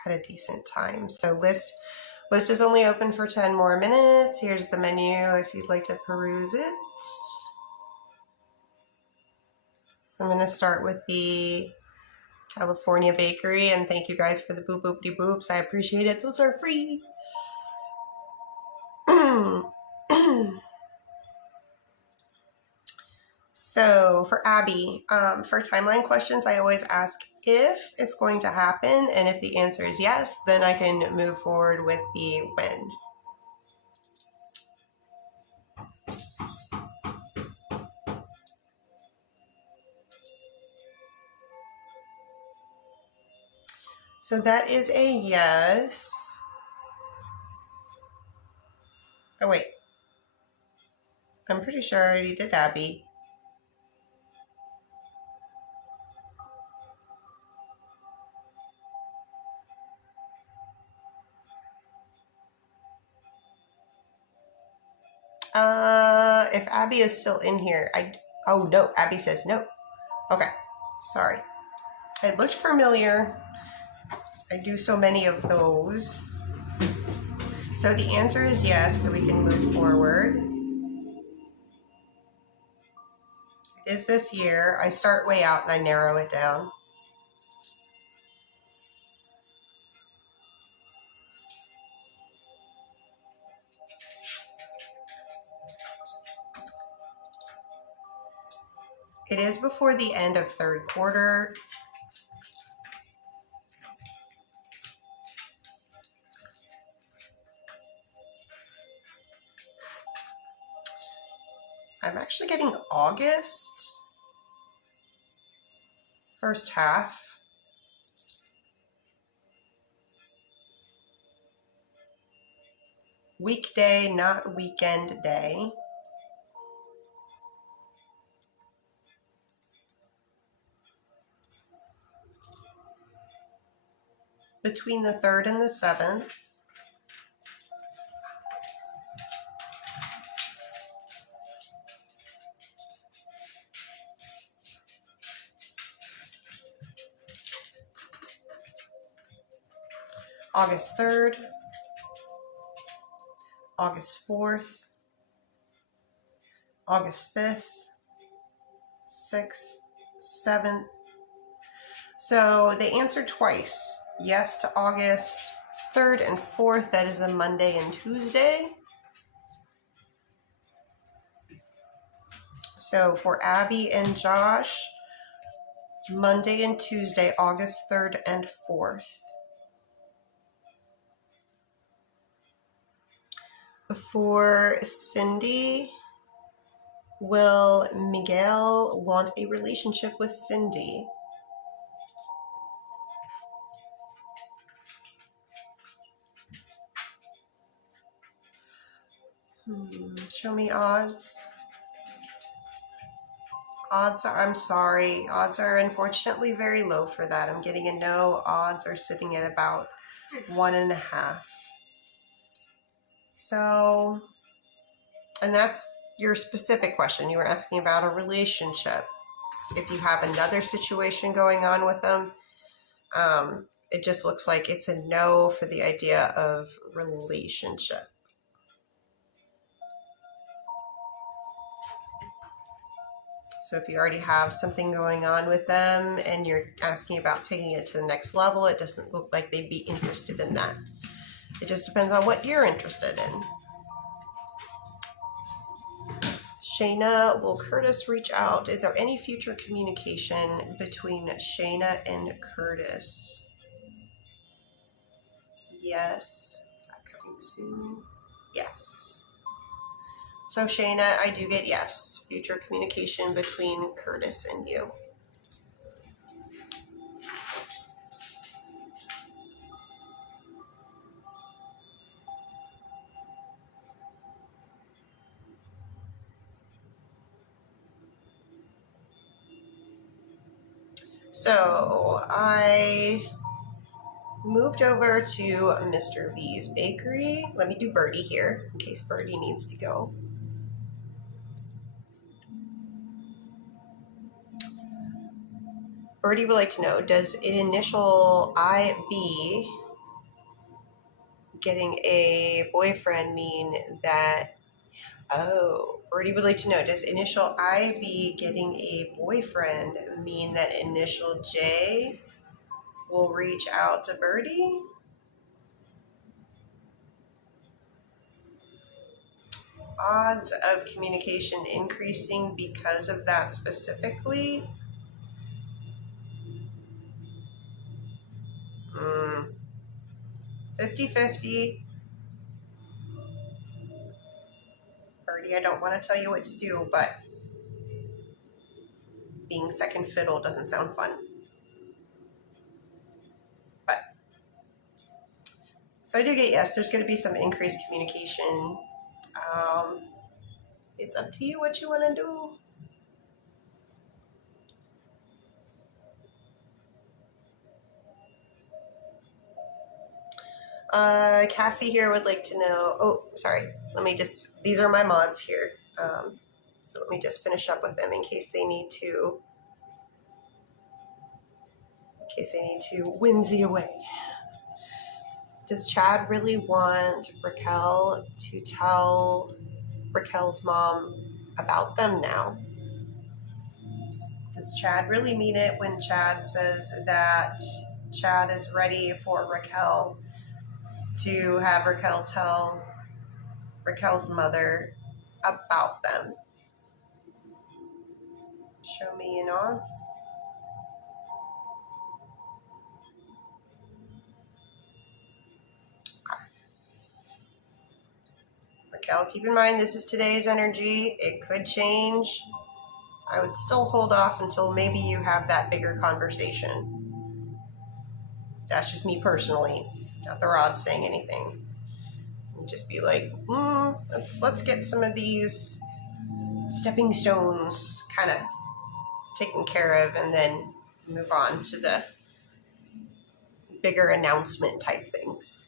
at a decent time. So list is only open for 10 more minutes. Here's the menu if you'd like to peruse it. So I'm going to start with the California bakery, and thank you guys for the boop boopity boops. I appreciate it. Those are free. So for Abby, for timeline questions, I always ask if it's going to happen, and if the answer is yes, then I can move forward with the when. So that is a yes. Oh, wait. I'm pretty sure I already did Abby. If Abby is still in here, oh no, Abby says no. Okay, sorry. It looked familiar. I do so many of those. So the answer is yes, so we can move forward. It is this year. I start way out and I narrow it down. It is before the end of third quarter. I'm actually getting August, first half. Weekday, not weekend day. Between the 3rd and the 7th. August 3rd, August 4th, August 5th, 6th, 7th. So they answered twice. Yes to August 3rd and 4th. That is a Monday and Tuesday. So for Abby and Josh, Monday and Tuesday, August 3rd and 4th. For Cindy, will Miguel want a relationship with Cindy? Show me odds. Odds are, I'm sorry, odds are unfortunately very low for that. I'm getting a no. Odds are sitting at about 1.5. So, and that's your specific question. You were asking about a relationship. If you have another situation going on with them, it just looks like it's a no for the idea of relationship. So if you already have something going on with them and you're asking about taking it to the next level, it doesn't look like they'd be interested in that. It just depends on what you're interested in. Shayna, will Curtis reach out? Is there any future communication between Shayna and Curtis? Yes. Is that coming soon? Yes. So Shayna, I do get yes. Future communication between Curtis and you. So I moved over to Mr. V's Bakery. Let me do Birdie here in case Birdie needs to go. Birdie would like to know, does initial IB getting a boyfriend mean that, oh, Birdie would like to know, does initial IB getting a boyfriend mean that initial J will reach out to Birdie? Odds of communication increasing because of that specifically? 50-50. Birdie, I don't want to tell you what to do, but being second fiddle doesn't sound fun. So I do get yes, there's going to be some increased communication It's up to you what you want to do. Cassie here would like to know, oh, sorry, these are my mods here. So let me just finish up with them in case they need to whimsy away. Does Chad really want Raquel to tell Raquel's mom about them now? Does Chad really mean it when Chad says that Chad is ready for Raquel to have Raquel tell Raquel's mother about them? Show me your nods. Okay. Raquel, keep in mind this is today's energy. It could change. I would still hold off until maybe you have that bigger conversation. That's just me personally. Not the rod saying anything. Just be like, let's get some of these stepping stones kind of taken care of and then move on to the bigger announcement type things.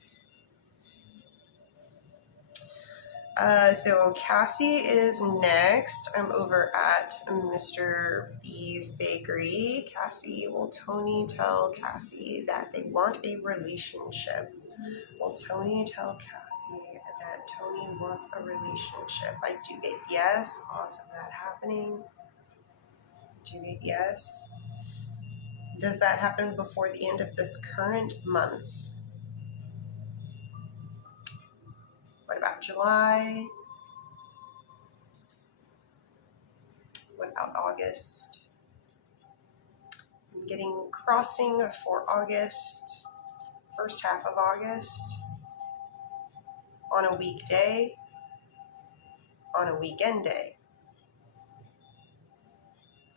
So Cassie is next. I'm over at Mr. B's Bakery. Cassie, will Tony tell Cassie that they want a relationship? Will Tony tell Cassie that Tony wants a relationship? I do get yes. Odds of that happening. Do get yes. Does that happen before the end of this current month? What about July? What about August? I'm getting crossing for August, first half of August, on a weekday, on a weekend day.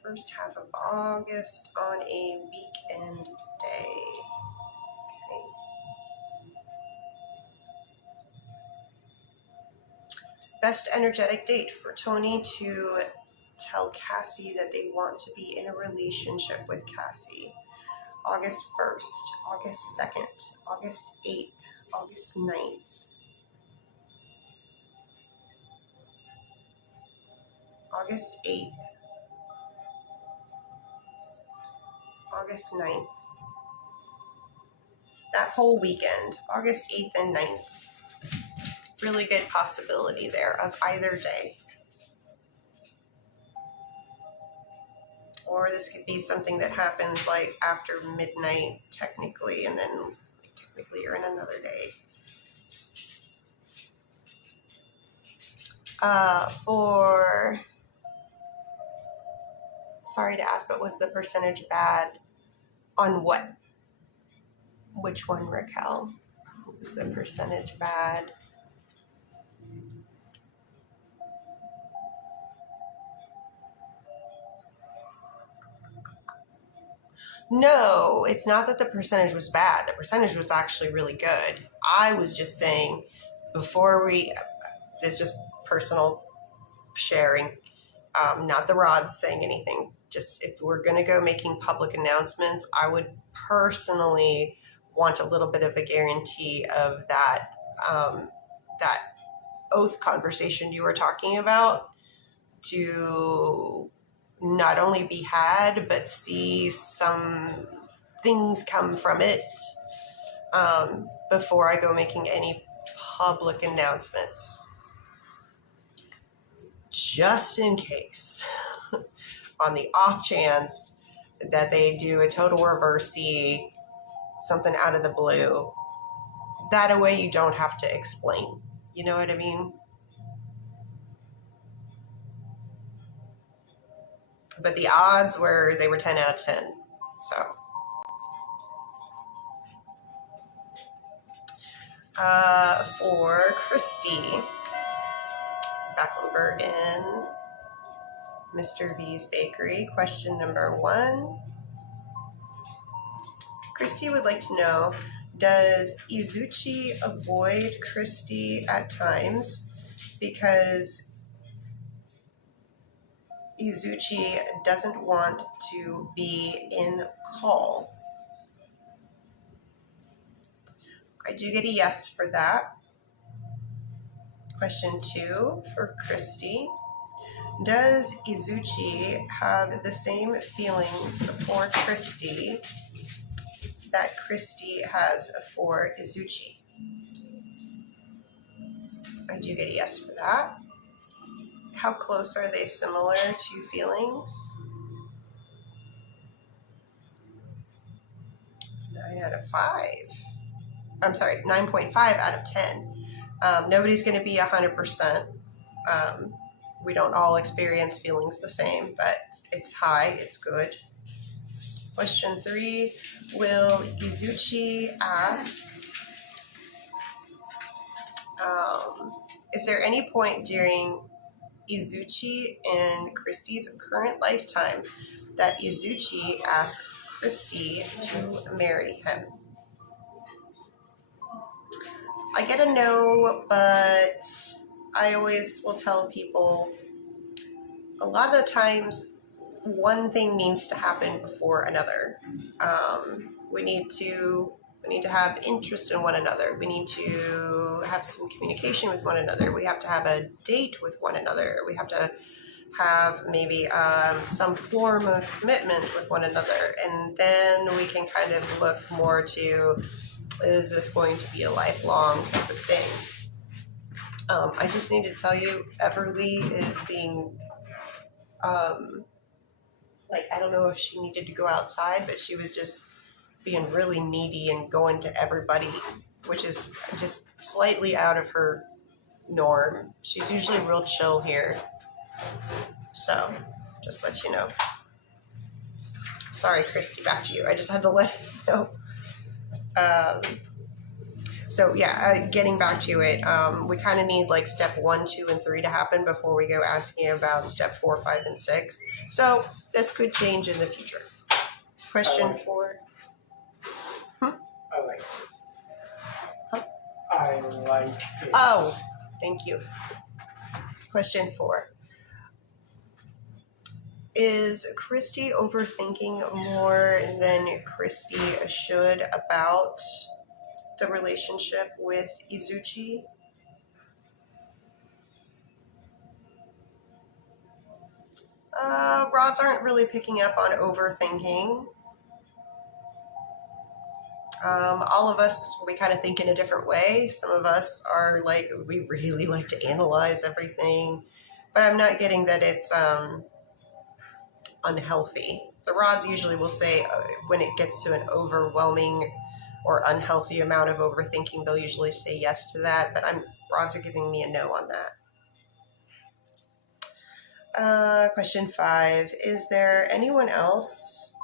First half of August on a weekend day. Okay. Best energetic date for Tony to tell Cassie that they want to be in a relationship with Cassie. August 1st, August 2nd, August 8th, August 9th. August 8th, August 9th. That whole weekend, August 8th and 9th. Really good possibility there of either day. Or this could be something that happens like after midnight, technically, and then technically you're in another day. Sorry to ask, but was the percentage bad on what? Which one, Raquel? Was the percentage bad? No, it's not that the percentage was bad. The percentage was actually really good. I was just saying it's just personal sharing, not the rods saying anything. Just if we're going to go making public announcements, I would personally want a little bit of a guarantee of that, that oath conversation you were talking about to not only be had, but see some things come from it before I go making any public announcements. Just in case, on the off chance that they do a total reversey, something out of the blue. That way you don't have to explain. You know what I mean? But the odds were they were 10 out of 10. So. For Christy, back over in Mr. V's Bakery, question number 1. Christy would like to know, does Izuchi avoid Christy at times? because Izuchi doesn't want to be in call. I do get a yes for that. Question 2 for Christy. Does Izuchi have the same feelings for Christy that Christy has for Izuchi? I do get a yes for that. How close are they similar to feelings? 9 out of 5. I'm sorry, 9.5 out of 10. Nobody's going to be 100%. We don't all experience feelings the same, but it's high, it's good. Question 3, will Izuchi ask, is there any point during Izuchi and Christy's current lifetime that Izuchi asks Christy to marry him? I get a no, but I always will tell people a lot of the times one thing needs to happen before another. We need to have interest in one another. We need to have some communication with one another. We have to have a date with one another. We have to have maybe some form of commitment with one another. And then we can kind of look more to, is this going to be a lifelong type of thing? I just need to tell you, Everly is being, I don't know if she needed to go outside, but she was just being really needy and going to everybody, which is just slightly out of her norm. She's usually real chill here. So, just let you know. Sorry, Christy, back to you. I just had to let you know. So yeah, getting back to it, we kind of need like step 1, 2, and 3 to happen before we go asking about step 4, 5, and 6. So this could change in the future. Question 4. I like it. Huh? I like it. Oh, thank you. Question 4. Is Christy overthinking more than Christy should about the relationship with Izuchi? Rods aren't really picking up on overthinking. All of us, we kind of think in a different way. Some of us are like, we really like to analyze everything, but I'm not getting that it's unhealthy. The rods usually will say when it gets to an overwhelming or unhealthy amount of overthinking, they'll usually say yes to that, but rods are giving me a no on that. Question 5, is there anyone else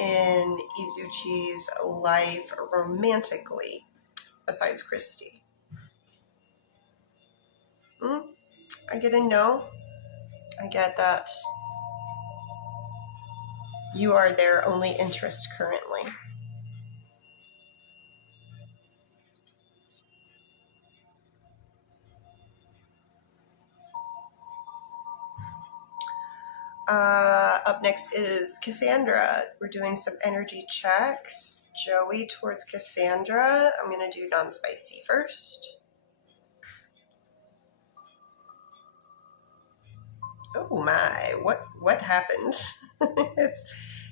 in Izuchi's life romantically besides Christy? I get a no. I get that you are their only interest currently. Up next is Cassandra. We're doing some energy checks. Joey towards Cassandra. I'm going to do non-spicy first. Oh my, what happened?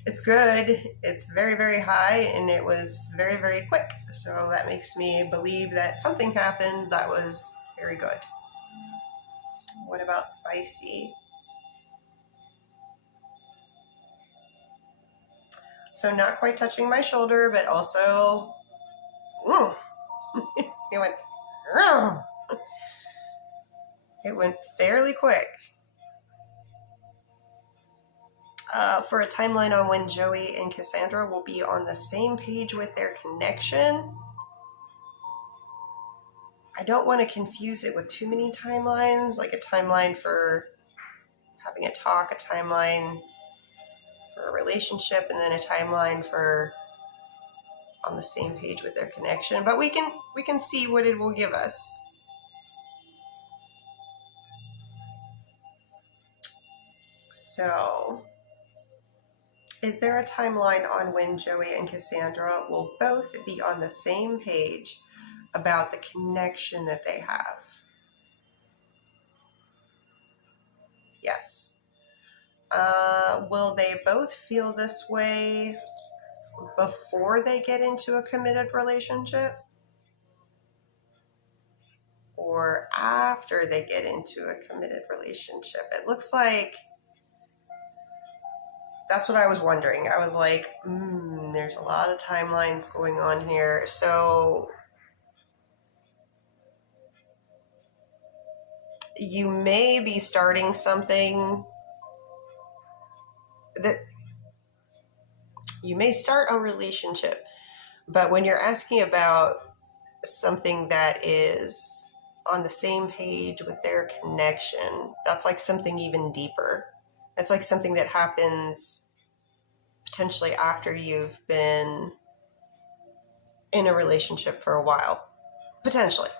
It's good. It's very, very high, and it was very, very quick. So that makes me believe that something happened that was very good. What about spicy? So not quite touching my shoulder, but also, it went, it went fairly quick. For a timeline on when Joey and Cassandra will be on the same page with their connection. I don't want to confuse it with too many timelines, like a timeline for having a talk, a timeline for a relationship, and then a timeline for on the same page with their connection. But we can see what it will give us. So, is there a timeline on when Joey and Cassandra will both be on the same page about the connection that they have? Yes. Will they both feel this way before they get into a committed relationship? Or after they get into a committed relationship? It looks like that's what I was wondering. I was like, there's a lot of timelines going on here. So you may be starting something that you may start a relationship, but when you're asking about something that is on the same page with their connection, that's like something even deeper. It's like something that happens potentially after you've been in a relationship for a while. Potentially.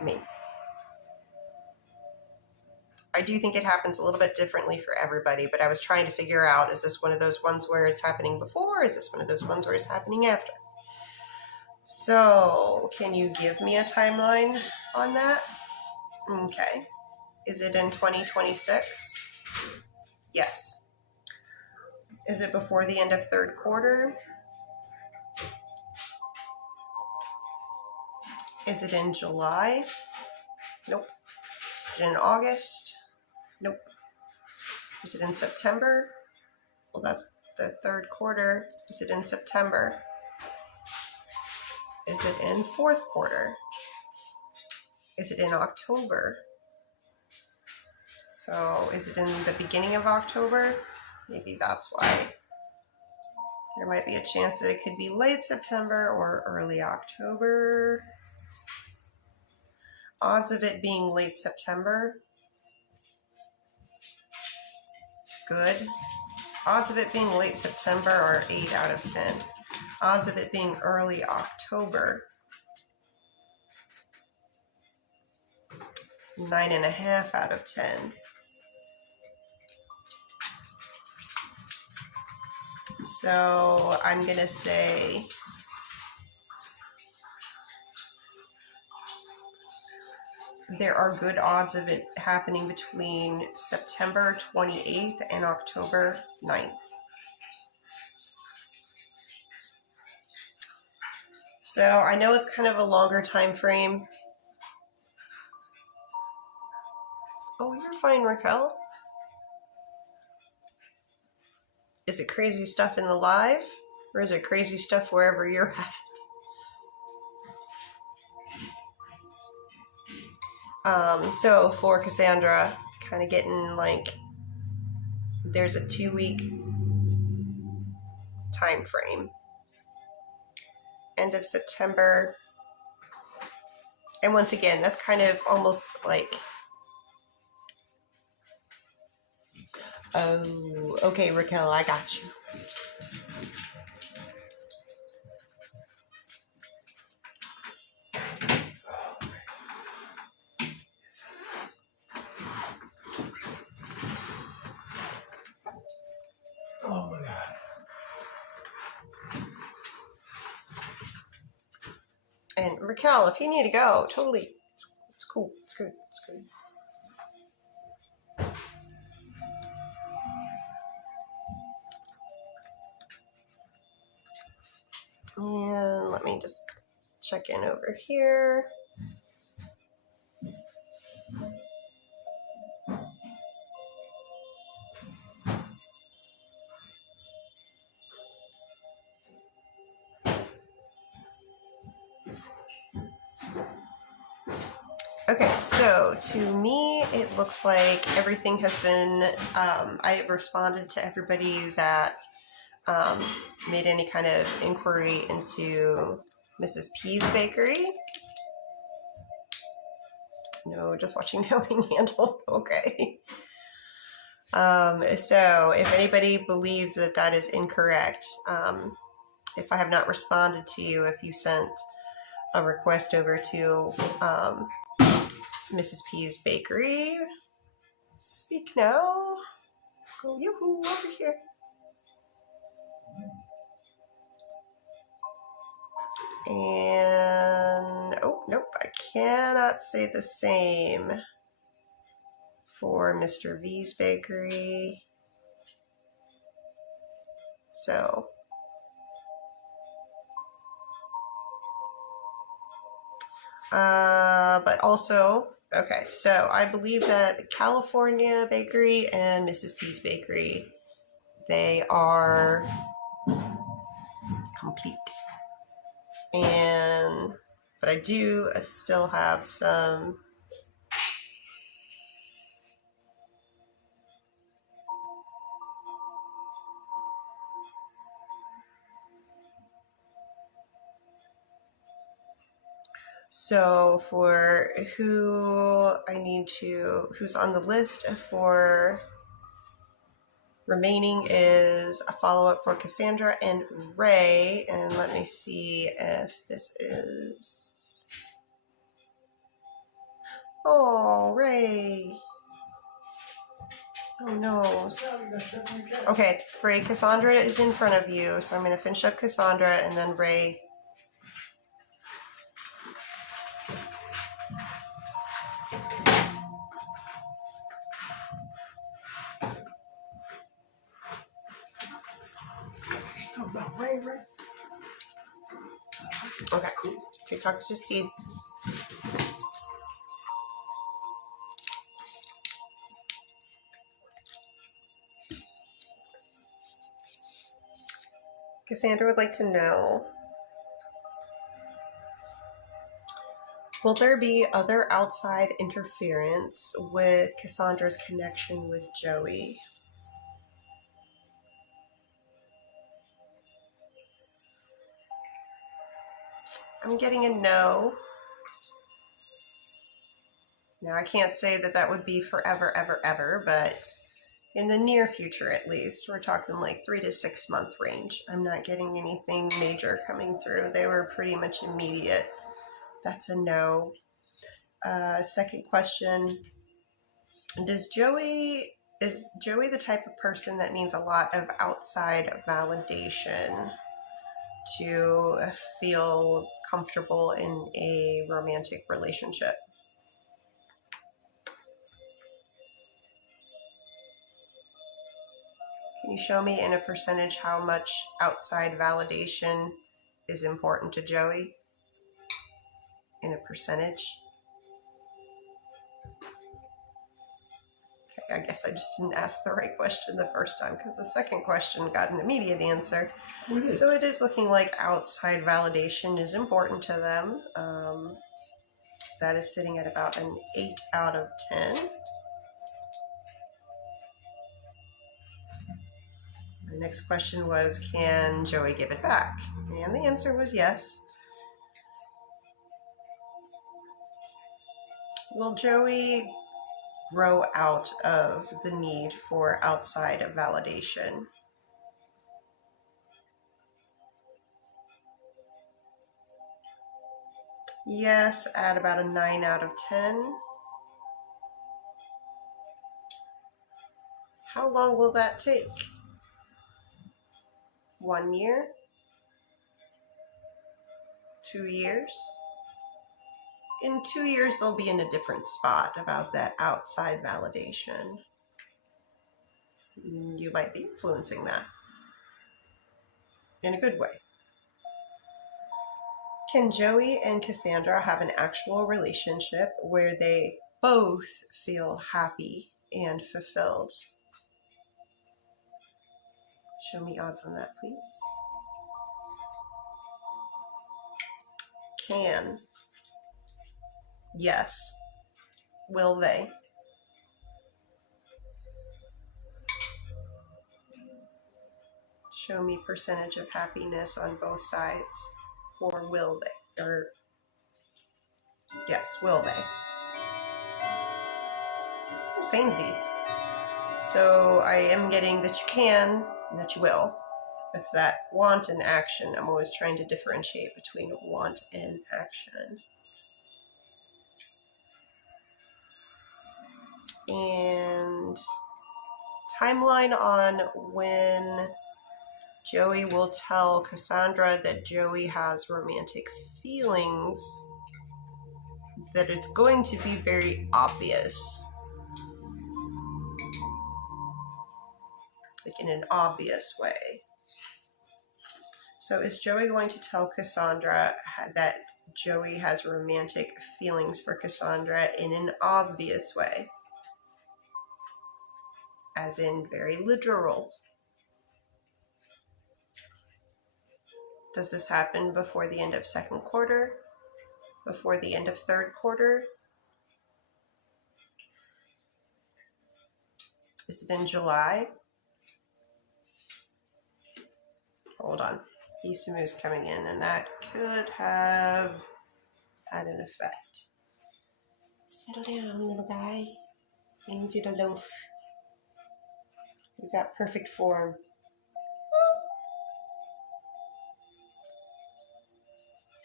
I mean, I do think it happens a little bit differently for everybody, but I was trying to figure out, is this one of those ones where it's happening before? Or is this one of those ones where it's happening after? So, can you give me a timeline on that? Okay. Is it in 2026? Yes. Is it before the end of third quarter? Is it in July? Nope. Is it in August? Nope. Is it in September? Well, that's the third quarter. Is it in September? Is it in fourth quarter? Is it in October? So is it in the beginning of October? Maybe that's why. There might be a chance that it could be late September or early October. Odds of it being late September, good. Odds of it being late September are 8 out of 10. Odds of it being early October, 9.5 out of 10. So I'm going to say there are good odds of it happening between September 28th and October 9th. So I know it's kind of a longer time frame. Oh, you're fine, Raquel. Is it crazy stuff in the live? Or is it crazy stuff wherever you're at? So for Cassandra, kind of getting like, there's a 2-week time frame. End of September. And once again, that's kind of almost like, oh, okay, Raquel, I got you. Oh my God. And Raquel, if you need to go, totally, it's cool, it's good, it's good. And let me just check in over here. Okay, so to me, it looks like everything has been, I responded to everybody that made any kind of inquiry into Mrs. P's bakery. No, just watching Knowing Handle. Okay. So if anybody believes that that is incorrect, if I have not responded to you, if you sent a request over to Mrs. P's bakery, speak now. Go yoo-hoo over here. And oh nope, I cannot say the same for Mr. V's Bakery. So but also, okay, so I believe that California Bakery and Mrs. P's Bakery, they are complete. And but I still have some. So for who's on the list for remaining is a follow-up for Cassandra and Ray. And let me see if this is... Oh, Ray. Oh, no. Okay, Ray, Cassandra is in front of you. So I'm going to finish up Cassandra and then Ray. Okay, cool. TikTok is just Steve. Cassandra would like to know, will there be other outside interference with Cassandra's connection with Joey? I'm getting a no. Now, I can't say that that would be forever, ever, ever, but in the near future, at least, we're talking like 3 to 6 month range. I'm not getting anything major coming through. They were pretty much immediate. That's a no. Second question, is Joey the type of person that needs a lot of outside validation to feel comfortable in a romantic relationship? Can you show me in a percentage how much outside validation is important to Joey? In a percentage? Okay, I guess I just didn't ask the right question the first time because the second question got an immediate answer. So it is looking like outside validation is important to them. That is sitting at about an 8 out of 10. The next question was, can Joey give it back? And the answer was yes. Will Joey grow out of the need for outside validation? Yes, at about a 9 out of 10. How long will that take? 1 year? 2 years? In 2 years, they'll be in a different spot about that outside validation. You might be influencing that in a good way. Can Joey and Cassandra have an actual relationship where they both feel happy and fulfilled? Show me odds on that, please. Can. Yes. Will they? Show me percentage of happiness on both sides for will they, or yes, will they? Samesies. So I am getting that you can and that you will. It's that want and action. I'm always trying to differentiate between want and action. And timeline on when Joey will tell Cassandra that Joey has romantic feelings, that it's going to be very obvious. Like in an obvious way. So is Joey going to tell Cassandra that Joey has romantic feelings for Cassandra in an obvious way? As in very literal. Does this happen before the end of second quarter? Before the end of third quarter? Is it in July? Hold on. Isamu's coming in, and that could have had an effect. Settle down, little guy. I need you to loaf. You've got perfect form.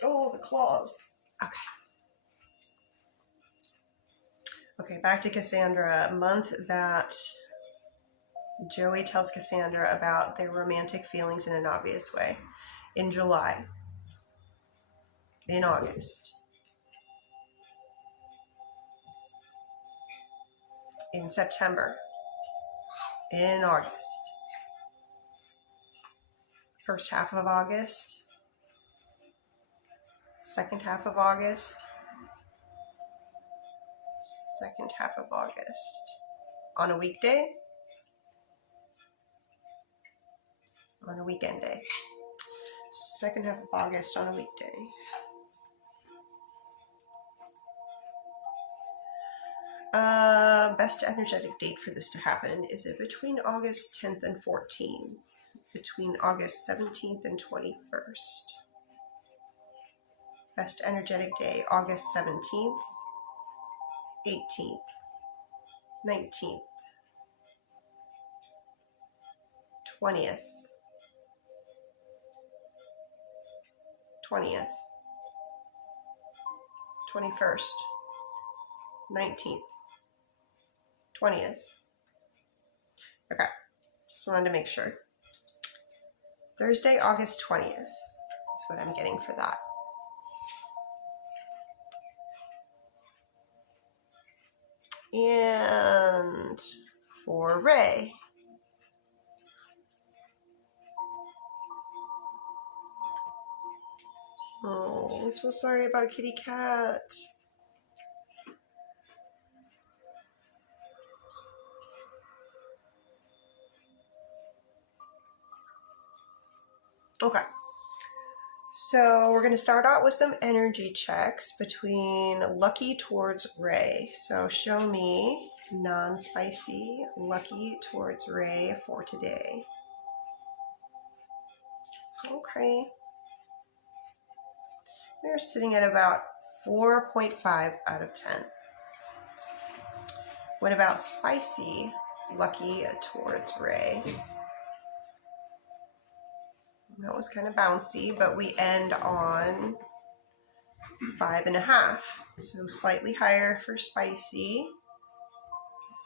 Oh, the claws. Okay. Okay, back to Cassandra. A month that Joey tells Cassandra about their romantic feelings in an obvious way. In July. In August. In September. In August. First half of August. Second half of August. Second half of August. On a weekday? On a weekend day. Second half of August on a weekday. Best energetic date for this to happen, is it between August 10th and 14th? Between August 17th and 21st? Best energetic day, August 17th, 18th, 19th, 20th, 20th, 21st, 19th, 20th. Okay, just wanted to make sure. Thursday, August 20th is what I'm getting for that. And for Ray. Oh, I'm so sorry about Kitty Cat. Okay. So we're going to start out with some energy checks between Lucky towards Ray. So show me non-spicy Lucky towards Ray for today. Okay. We're sitting at about 4.5 out of 10. What about spicy Lucky towards Ray? That was kind of bouncy, but we end on 5.5. So slightly higher for spicy.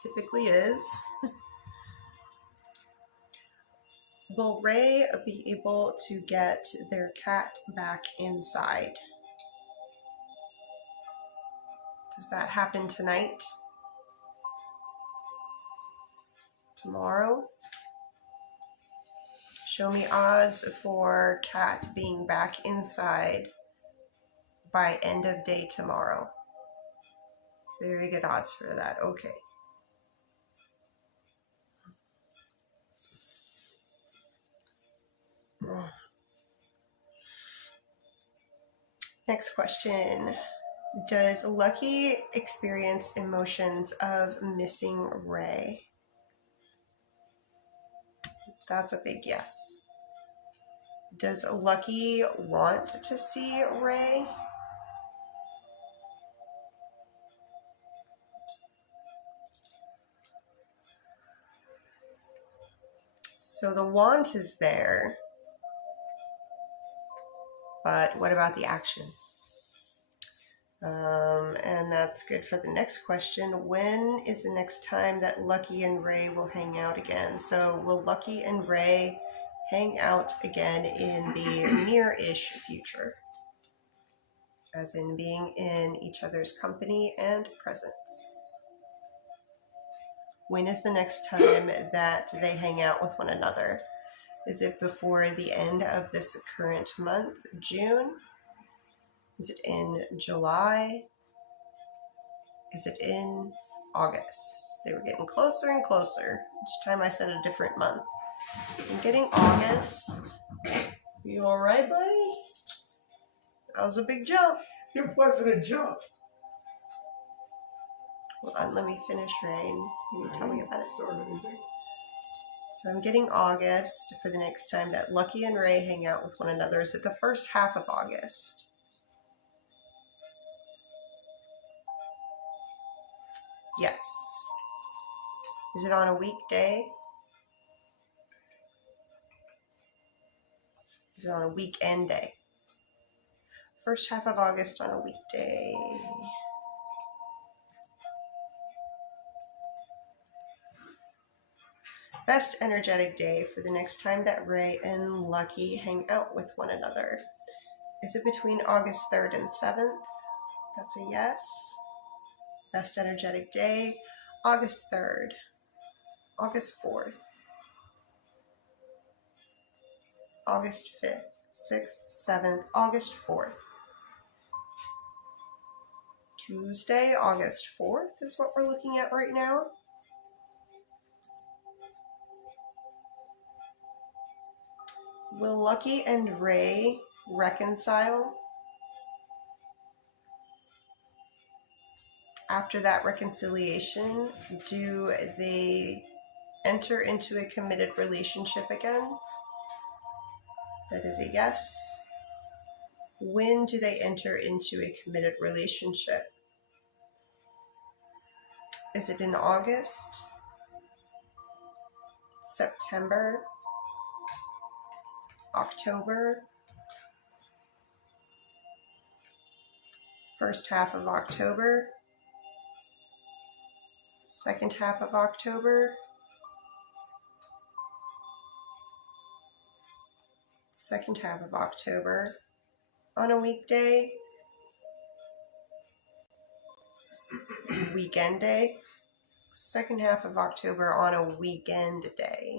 Typically is. Will Ray be able to get their cat back inside? Does that happen tonight? Tomorrow? Show me odds for cat being back inside by end of day tomorrow. Very good odds for that. Okay. Next question. Does Lucky experience emotions of missing Ray? That's a big yes. Does Lucky want to see Ray? So the want is there, but what about the action? And that's good for the next question. When is the next time that Lucky and Ray will hang out again? So will Lucky and Ray hang out again in the near-ish future? As in being in each other's company and presence. When is the next time that they hang out with one another? Is it before the end of this current month, June? Is it in July? Is it in August? They were getting closer and closer. Each time I said a different month. I'm getting August. You all right, buddy? That was a big jump. It wasn't a jump. Hold on, let me finish, Rain. You tell me about it. Start anything. So I'm getting August for the next time that Lucky and Ray hang out with one another. Is it the first half of August? Yes. Is it on a weekday? Is it on a weekend day? First half of August on a weekday. Best energetic day for the next time that Ray and Lucky hang out with one another. Is it between August 3rd and 7th? That's a yes. Best energetic day, August 3rd, August 4th, August 5th, 6th, 7th, August 4th. Tuesday, August 4th is what we're looking at right now. Will Lucky and Ray reconcile? After that reconciliation, do they enter into a committed relationship again? That is a yes. When do they enter into a committed relationship? Is it in August, September, October, first half of October, second half of October, second half of October, on a weekday, weekend day, second half of October on a weekend day.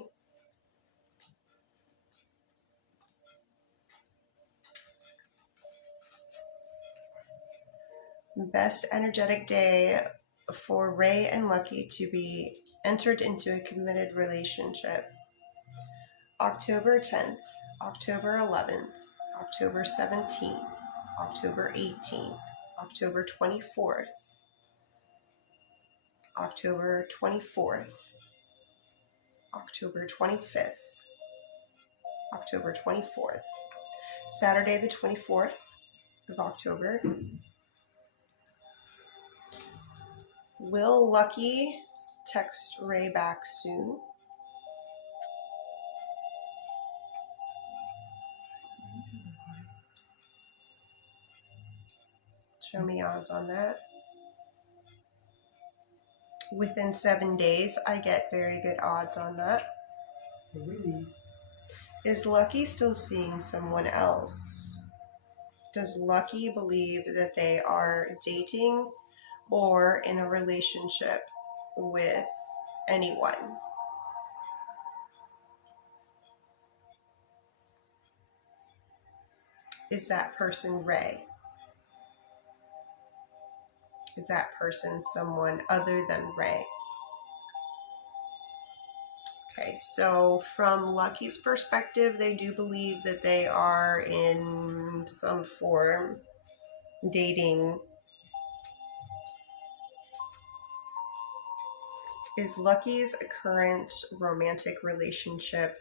Best energetic day for Ray and Lucky to be entered into a committed relationship. October 10th, October 11th, October 17th, October 18th, October 24th, October 24th, October 25th, October 24th, Saturday the 24th of October. Will Lucky text Ray back soon? Show me odds on that. Within 7 days, I get very good odds on that. Really? Is Lucky still seeing someone else? Does Lucky believe that they are dating or in a relationship with anyone? Is that person Ray? Is that person someone other than Ray? Okay, so from Lucky's perspective, they do believe that they are in some form dating. Is Lucky's current romantic relationship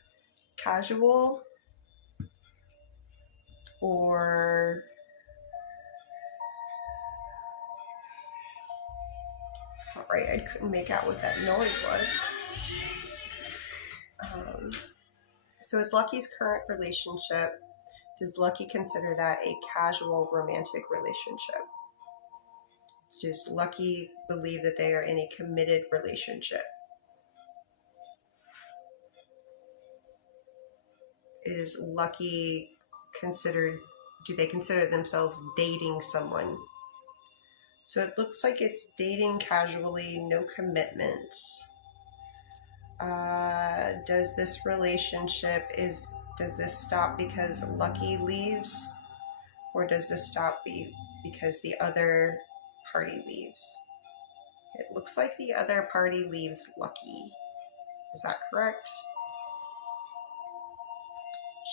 casual or sorry, I couldn't make out what that noise was. So is Lucky's current relationship, does Lucky consider that a casual romantic relationship? Does Lucky believe that they are in a committed relationship? Is Lucky considered, do they consider themselves dating someone? So it looks like it's dating casually, no commitment. Does this relationship, does this stop because Lucky leaves? Or does this stop because the other party leaves? It looks like the other party leaves Lucky. Is that correct?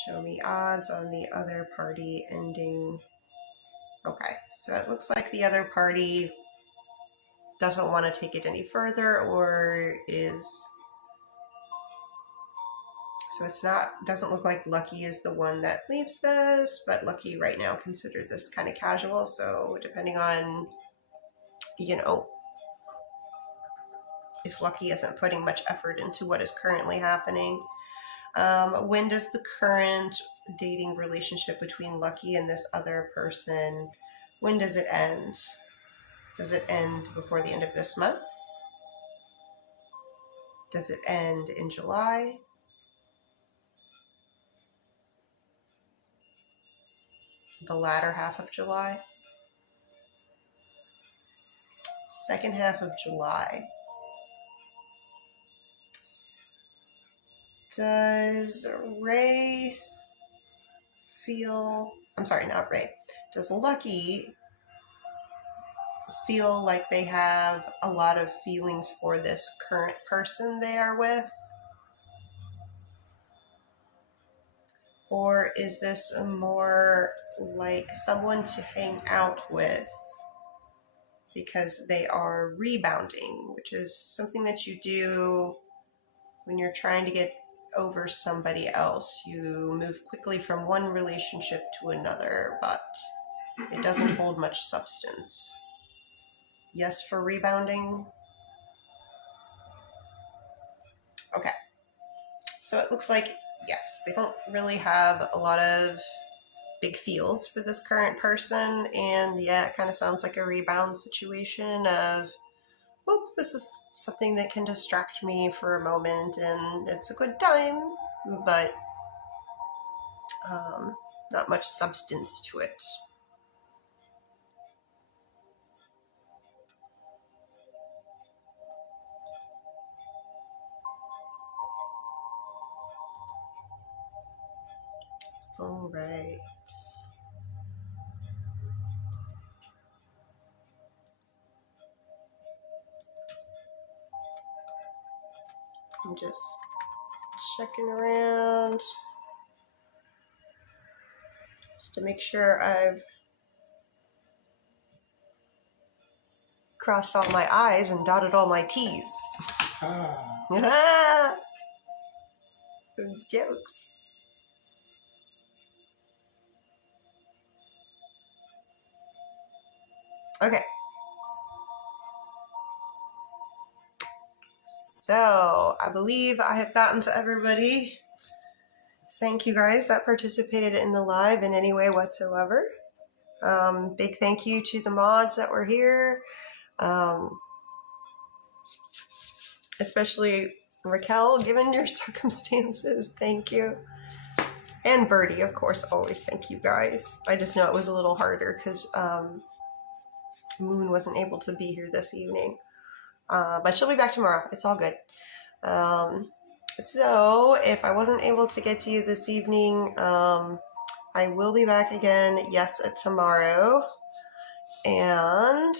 Show me odds on the other party ending. Okay, so it looks like the other party doesn't want to take it any further, or is... So it's not, doesn't look like Lucky is the one that leaves this, but Lucky right now considers this kind of casual, so depending on, you know, if Lucky isn't putting much effort into what is currently happening. When does the current dating relationship between Lucky and this other person, when does it end? Does it end before the end of this month? Does it end in July? The latter half of July? Second half of July. Does Ray feel, I'm sorry, not Ray. Does Lucky feel like they have a lot of feelings for this current person they are with? Or is this more like someone to hang out with because they are rebounding, which is something that you do when you're trying to get over somebody else. You move quickly from one relationship to another, but it doesn't hold much substance. Yes for rebounding. Okay. So it looks like, yes, they don't really have a lot of big feels for this current person. And yeah, it kind of sounds like a rebound situation of, oh, this is something that can distract me for a moment and it's a good time, but not much substance to it. All right. I'm just checking around just to make sure I've crossed all my I's and dotted all my T's. Ah. Those jokes. Okay. So I believe I have gotten to everybody. Thank you guys that participated in the live in any way whatsoever. Big thank you to the mods that were here. Especially Raquel, given your circumstances, thank you. And Birdie, of course, always thank you guys. I just know it was a little harder because Moon wasn't able to be here this evening. But she'll be back tomorrow. It's all good. So if I wasn't able to get to you this evening, I will be back again, yes, tomorrow. And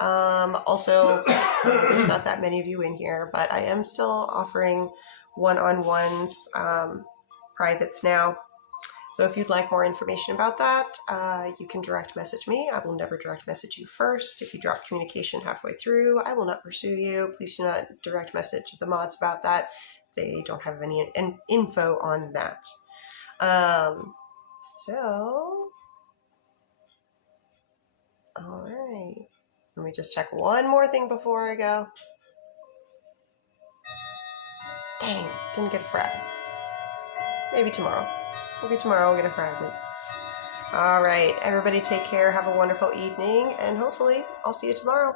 also, there's not that many of you in here, but I am still offering one-on-ones, privates now. So if you'd like more information about that, you can direct message me. I will never direct message you first. If you drop communication halfway through, I will not pursue you. Please do not direct message the mods about that. They don't have any info on that. So, all right. Let me just check one more thing before I go. Dang, didn't get a frag. Maybe tomorrow. Maybe tomorrow I'll get a fragment. All right, everybody take care. Have a wonderful evening, and hopefully I'll see you tomorrow.